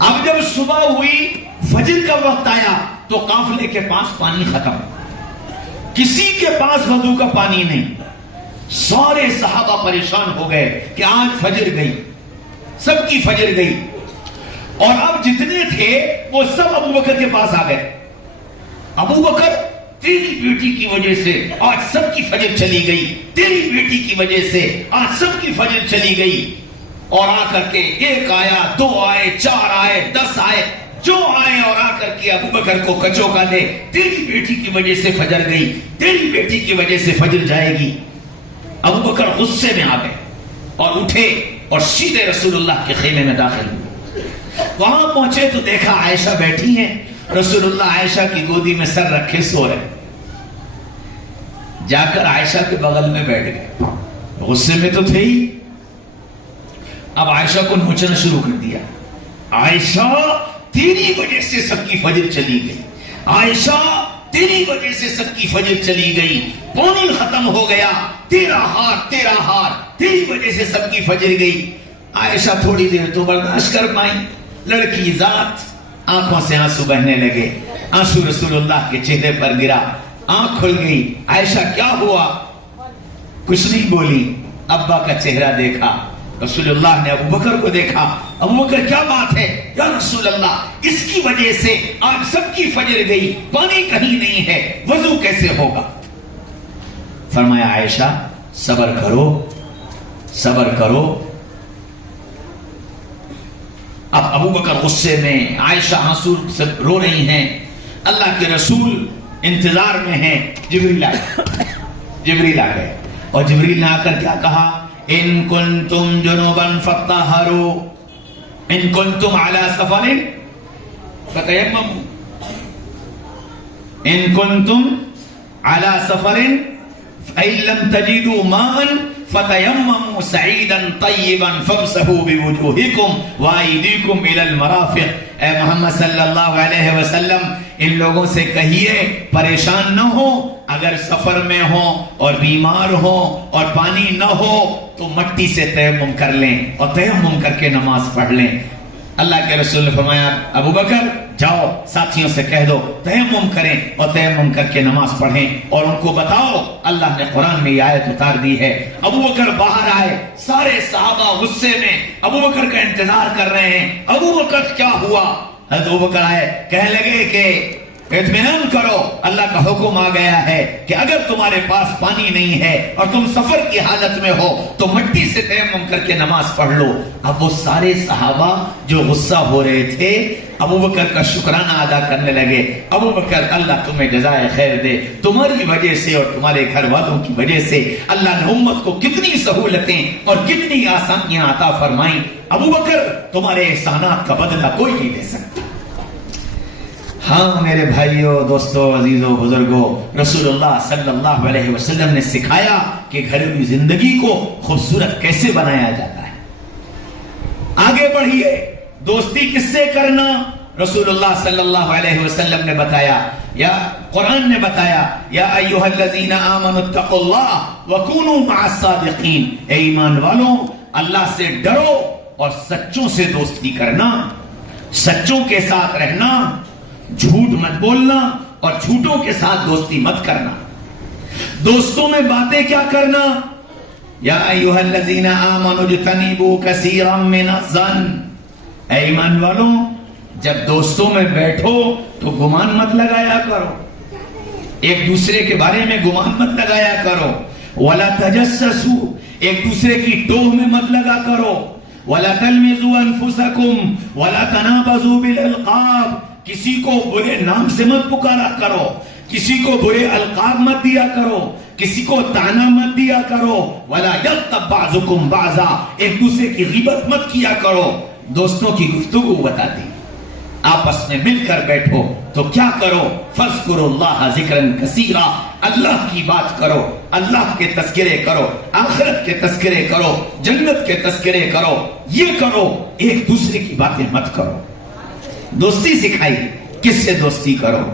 اب جب صبح ہوئی، فجر کا وقت آیا تو قافلے کے پاس پانی ختم، کسی کے پاس وضو کا پانی نہیں۔ سارے صحابہ پریشان ہو گئے کہ آج فجر گئی، سب کی فجر گئی، اور اب جتنے تھے وہ سب ابو بکر کے پاس آ گئے۔ ابو بکر تیری بیٹی کی وجہ سے آج سب کی فجر چلی گئی، تیری بیٹی کی وجہ سے آج سب کی فجر چلی گئی۔ اور آ کر کے ایک آیا، دو آئے، چار آئے، 10 آئے، جو آئے اور آ کر کے ابو بکر کو کچو کا دے، تیری بیٹی کی وجہ سے فجر گئی، تیری بیٹی کی وجہ سے فجر جائے گی۔ ابو بکر غصے میں آ گئے اور اٹھے اور سیدھے رسول اللہ کے خیمے میں داخل ہوئے۔ وہاں پہنچے تو دیکھا عائشہ بیٹھی ہیں، رسول اللہ عائشہ کی گودی میں سر رکھے سو رہے۔ جا کر عائشہ کے بغل میں بیٹھ گئے، غصے میں تو تھے ہی، اب عائشہ کو نوچنا شروع کر دیا۔ عائشہ تیری وجہ سے سب کی فجر چلی گئی، عائشہ تیری وجہ سے سب کی فجر چلی گئی، پانی ختم ہو گیا، تیرا ہار، تیرا ہار، تیری وجہ سے سب کی فجر گئی۔ عائشہ تھوڑی دیر تو برداشت کر پائیں، لڑکی ذات، آنکھوں سے آنسو بہنے لگے، آنسو رسول اللہ کے چہرے پر گرا، آنکھ کھل گئی۔ عائشہ کیا ہوا؟ کچھ نہیں بولی۔ ابا کا چہرہ دیکھا، رسول اللہ نے ابو بکر کو دیکھا، ابو بکر کیا بات ہے یا رسول اللہ، اس کی وجہ سے آج سب کی فجر گئی، پانی کہیں نہیں ہے، وضو کیسے ہوگا؟ فرمایا عائشہ صبر کرو، صبر کرو۔ اب ابو بکر غصے میں، عائشہ آنسو سے رو رہی ہیں، اللہ کے رسول انتظار میں ہیں۔ جبریل آئے، جبریل آ گئے اور جبریل نے آ کر کیا کہا؟ ان کنتم جنوبا فطہروا، ان کنتم علی سفر فتیمموا، ان کنتم علی سفر فإن لم تجدوا ماء فتيمموا سعيدا طيبا فامسحوا بوجوهكم وأيديكم إلى المرافق۔ اے محمد صلی اللہ علیہ وسلم ان لوگوں سے کہیے پریشان نہ ہو، اگر سفر میں ہو اور بیمار ہو اور پانی نہ ہو تو مٹی سے تیمم کر لیں اور تیمم کر کے نماز پڑھ لیں۔ اللہ کے رسول نے فرمایا ابو بکر جاؤ ساتھیوں سے کہہ دو تیمم کریں اور تیمم کر کے نماز پڑھیں، اور ان کو بتاؤ اللہ نے قرآن میں یہ آیت اتار دی ہے۔ ابو بکر باہر آئے، سارے صحابہ غصے میں ابو بکر کا انتظار کر رہے ہیں۔ ابو بکر کیا ہوا؟ حضرت ابو بکر آئے، کہنے لگے کہ اطمینان کرو، اللہ کا حکم آ گیا ہے کہ اگر تمہارے پاس پانی نہیں ہے اور تم سفر کی حالت میں ہو تو مٹی سے تیمم کر کے نماز پڑھ لو۔ اب وہ سارے صحابہ جو غصہ ہو رہے تھے ابو بکر کا شکرانہ ادا کرنے لگے۔ ابو بکر اللہ تمہیں جزائے خیر دے، تمہاری وجہ سے اور تمہارے گھر والوں کی وجہ سے اللہ نے امت کو کتنی سہولتیں اور کتنی آسانیاں عطا فرمائیں۔ ابو بکر تمہارے احسانات کا بدلہ کوئی نہیں دے سکتا۔ ہاں میرے بھائیوں، دوستوں، عزیزوں، بزرگوں، رسول اللہ صلی اللہ علیہ وسلم نے سکھایا کہ گھریلو زندگی کو خوبصورت کیسے بنایا جاتا ہے۔ آگے بڑھیے، دوستی کس سے کرنا؟ رسول اللہ صلی اللہ علیہ وسلم نے بتایا، یا قرآن نے بتایا، یا ایھا الذین آمنوا اتقوا اللہ وکونوا مع الصادقین، اے ایمان والوں اللہ سے ڈرو اور سچوں سے دوستی کرنا، سچوں کے ساتھ رہنا، جھوٹ مت بولنا اور جھوٹوں کے ساتھ دوستی مت کرنا۔ دوستوں میں باتیں کیا کرنا؟ یا ایھا الذین آمنوا اجتنبوا کثیرا من الظن، اے ایمان والوں جب دوستوں میں بیٹھو تو گمان مت لگایا کرو، ایک دوسرے کے بارے میں گمان مت لگایا کرو۔ ولا تجسسوا، ایک دوسرے کی ٹوہ میں مت لگا کرو۔ ولا تلمزوا انفسکم ولا تنابزوا بالالقاب، کسی کو برے نام سے مت پکارا کرو، کسی کو برے القاب مت دیا کرو، کسی کو طعنہ مت دیا کرو۔ ولا یغتب بعضکم بعضا، ایک دوسرے کی غیبت مت کیا کرو۔ دوستوں کی گفتگو بتا دی، آپس میں مل کر بیٹھو تو کیا کرو؟ فَاذْكُرُوا ذِكْرًا كَثِيرًا، اللہ کی بات کرو، اللہ کے تذکرے کرو، آخرت کے تذکرے کرو، جنت کے تذکرے کرو، یہ کرو، ایک دوسرے کی باتیں مت کرو۔ دوستی سکھائی، کس سے دوستی کرو؟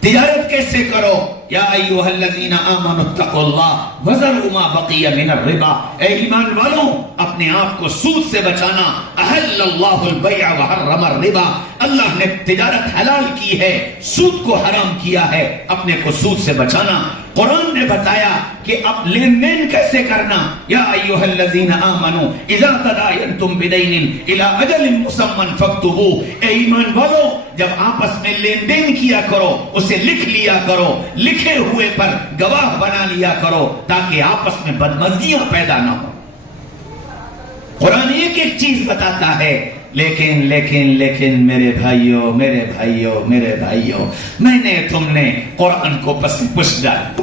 تجارت کیسے کرو؟ یا ایھا الذین آمنوا اتقوا اللہ وذروا ما بقی من الربا، اے ایمان والوں اپنے آپ کو سود سے بچانا۔ احل اللہ البیع وحرم الربا، اللہ نے تجارت حلال کی ہے، سود کو حرام کیا ہے، اپنے کو سود سے بچانا۔ قرآن نے بتایا کہ اب لین دین کیسے کرنا۔ یا ایھا الذین آمنوا اذا تداینتم بدین الی اجل مسمى فاکتبوہ، اے ایمان والوں جب آپس میں لین دین کیا کرو اسے لکھ لیا کرو، لکھے ہوئے پر گواہ بنا لیا کرو تاکہ آپس میں بدمزگیاں پیدا نہ ہو۔ قرآن ایک ایک چیز بتاتا ہے، لیکن میرے بھائیوں میں نے تم نے قرآن کو پس پش ڈالا،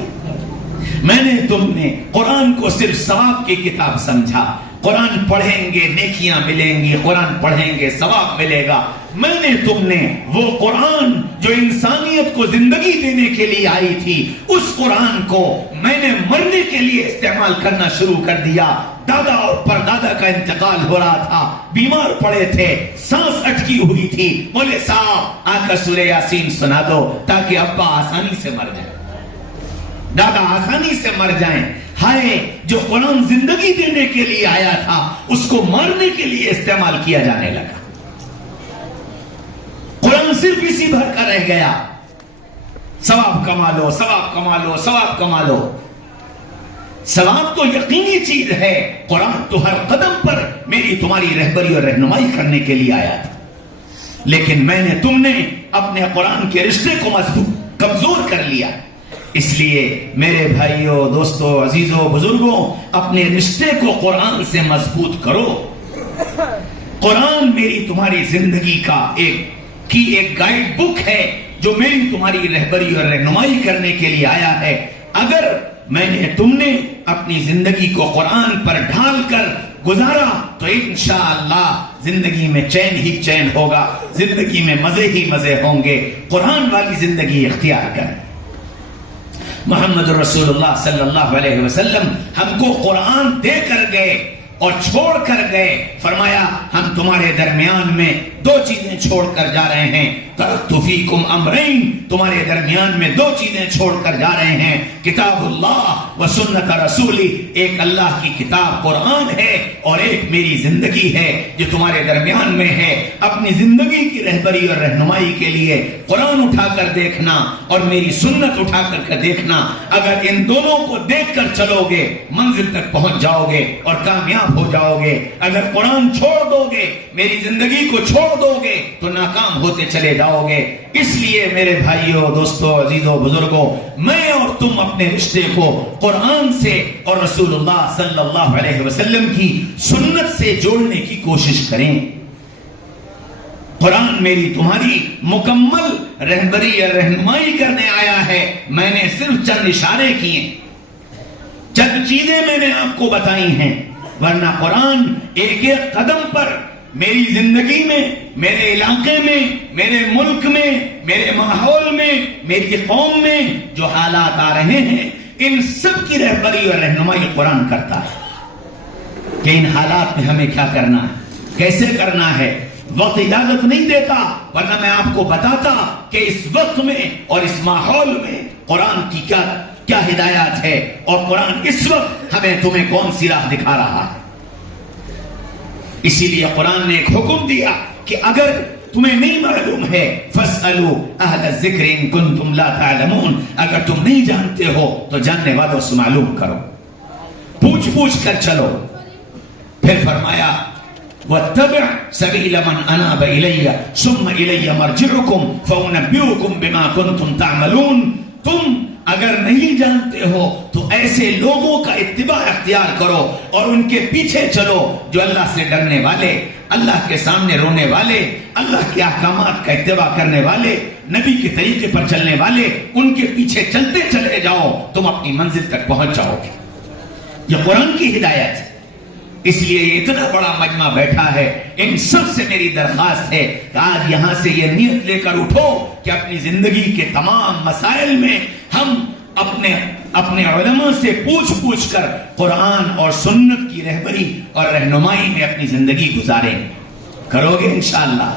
میں نے تم نے قرآن کو صرف ثواب کی کتاب سمجھا۔ قرآن پڑھیں گے نیکیاں ملیں گی، قرآن پڑھیں گے ثواب ملے گا۔ میں نے تم نے وہ قرآن جو انسانیت کو زندگی دینے کے لیے آئی تھی، اس قرآن کو میں نے مرنے کے لیے استعمال کرنا شروع کر دیا۔ دادا اور پردادا کا انتقال ہو رہا تھا، بیمار پڑے تھے، سانس اٹکی ہوئی تھی، بولے صاحب آ کر سورہ یاسین سنا دو تاکہ ابا آسانی سے مر جائے، دادا آسانی سے مر جائیں۔ ہائے جو قرآن زندگی دینے کے لیے آیا تھا اس کو مارنے کے لیے استعمال کیا جانے لگا۔ قرآن صرف اسی بھر کا رہ گیا، ثواب کما لو، ثواب کما لو، ثواب کما لو۔ ثواب تو یقینی چیز ہے، قرآن تو ہر قدم پر میری تمہاری رہبری اور رہنمائی کرنے کے لیے آیا تھا، لیکن میں نے تم نے اپنے قرآن کے رشتے کو مضبوط کمزور کر لیا۔ اس لیے میرے بھائیوں، دوستوں، عزیزوں، بزرگوں، اپنے رشتے کو قرآن سے مضبوط کرو۔ قرآن میری تمہاری زندگی کا ایک گائیڈ بک ہے جو میری تمہاری رہبری اور رہنمائی کرنے کے لیے آیا ہے۔ اگر تم نے اپنی زندگی کو قرآن پر ڈھال کر گزارا تو انشاءاللہ زندگی میں چین ہی چین ہوگا، زندگی میں مزے ہی مزے ہوں گے۔ قرآن والی زندگی اختیار کریں۔ محمد رسول اللہ صلی اللہ علیہ وسلم ہم کو قرآن دے کر گئے اور چھوڑ کر گئے، فرمایا ہم تمہارے درمیان میں دو چیزیں چھوڑ کر جا رہے ہیں، ترکت فیکم امرین، تمہارے درمیان میں دو چیزیں چھوڑ کر جا رہے ہیں، کتاب اللہ و سنت رسولی، ایک اللہ کی کتاب قرآن ہے اور ایک میری زندگی ہے جو تمہارے درمیان میں ہے۔ اپنی زندگی کی رہبری اور رہنمائی کے لیے قرآن اٹھا کر دیکھنا اور میری سنت اٹھا کر دیکھنا، اگر ان دونوں کو دیکھ کر چلو گے منزل تک پہنچ جاؤ گے اور کامیاب ہو جاؤ گے۔ اگر قرآن چھوڑ دو گے، میری زندگی کو چھوڑ دو گے تو ناکام ہوتے چلے جاؤ گے۔ اس لیے میرے بھائیوں، دوستوں، عزیزوں، بزرگوں، میں اور تم اپنے رشتے کو قرآن سے اور رسول اللہ صلی اللہ علیہ وسلم کی سنت سے جوڑنے کی کوشش کریں۔ قرآن میری تمہاری مکمل رہبری اور رہنمائی کرنے آیا ہے، میں نے صرف چند اشارے کیے، چند چیزیں میں نے آپ کو بتائی ہیں، ورنہ قرآن ایک ایک قدم پر میری زندگی میں، میرے علاقے میں، میرے ملک میں، میرے ماحول میں، میری قوم میں جو حالات آ رہے ہیں ان سب کی رہبری اور رہنمائی قرآن کرتا ہے کہ ان حالات میں ہمیں کیا کرنا ہے، کیسے کرنا ہے۔ وقت اجازت نہیں دیتا، ورنہ میں آپ کو بتاتا کہ اس وقت میں اور اس ماحول میں قرآن کی کیا ہدایات ہے اور قرآن اس وقت ہمیں تمہیں کون سی راہ دکھا رہا ہے۔ اسی لیے قرآن نے ایک حکم دیا کہ اگر تمہیں نہیں معلوم ہے فَاسْأَلُوا أَهْلَ الذِّكْرِ إِن كُنتُمْ لَا تَعْلَمُونَ، اگر تم نہیں جانتے ہو تو جاننے والوں سے معلوم کرو، پوچھ کر چلو۔ پھر فرمایا وَاتَّبِعْ سَبِيلَ مَنْ أَنَابَ إِلَيَّ ثُمَّ إِلَيَّ مَرْجِعُكُمْ فَأُنَبِّئُكُمْ بِمَا كُنتُمْ تَعْمَلُونَ۔ تم اگر نہیں جانتے ہو تو ایسے لوگوں کا اتباع اختیار کرو اور ان کے پیچھے چلو جو اللہ سے ڈرنے والے، اللہ کے سامنے رونے والے، اللہ کے احکامات کا اتباع کرنے والے، نبی کے طریقے پر چلنے والے، ان کے پیچھے چلتے چلے جاؤ، تم اپنی منزل تک پہنچ جاؤ گے۔ یہ قرآن کی ہدایت ہے۔ اس لیے یہ اتنا بڑا مجمع بیٹھا ہے، ان سب سے میری درخواست ہے کہ آج یہاں سے یہ نیت لے کر اٹھو کہ اپنی زندگی کے تمام مسائل میں ہم اپنے علماء سے پوچھ کر قرآن اور سنت کی رہبری اور رہنمائی میں اپنی زندگی گزاریں۔ کرو گے انشاءاللہ؟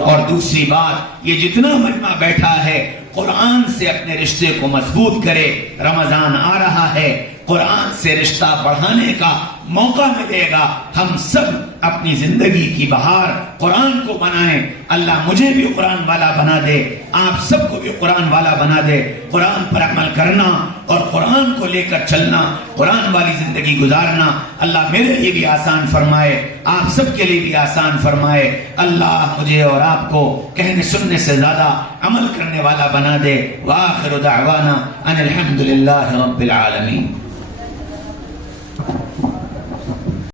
اور دوسری بات، یہ جتنا مجمع بیٹھا ہے قرآن سے اپنے رشتے کو مضبوط کرے۔ رمضان آ رہا ہے، قرآن سے رشتہ بڑھانے کا موقع ملے گا۔ ہم سب اپنی زندگی کی بہار قرآن کو بنائیں۔ اللہ مجھے بھی قرآن والا بنا دے، آپ سب کو بھی قرآن والا بنا دے۔ قرآن پر عمل کرنا اور قرآن کو لے کر چلنا، قرآن والی زندگی گزارنا اللہ میرے لیے بھی آسان فرمائے، آپ سب کے لیے بھی آسان فرمائے۔ اللہ مجھے اور آپ کو کہنے سننے سے زیادہ عمل کرنے والا بنا دے۔ وآخر دعوانا ان الحمد للہ رب العالمین۔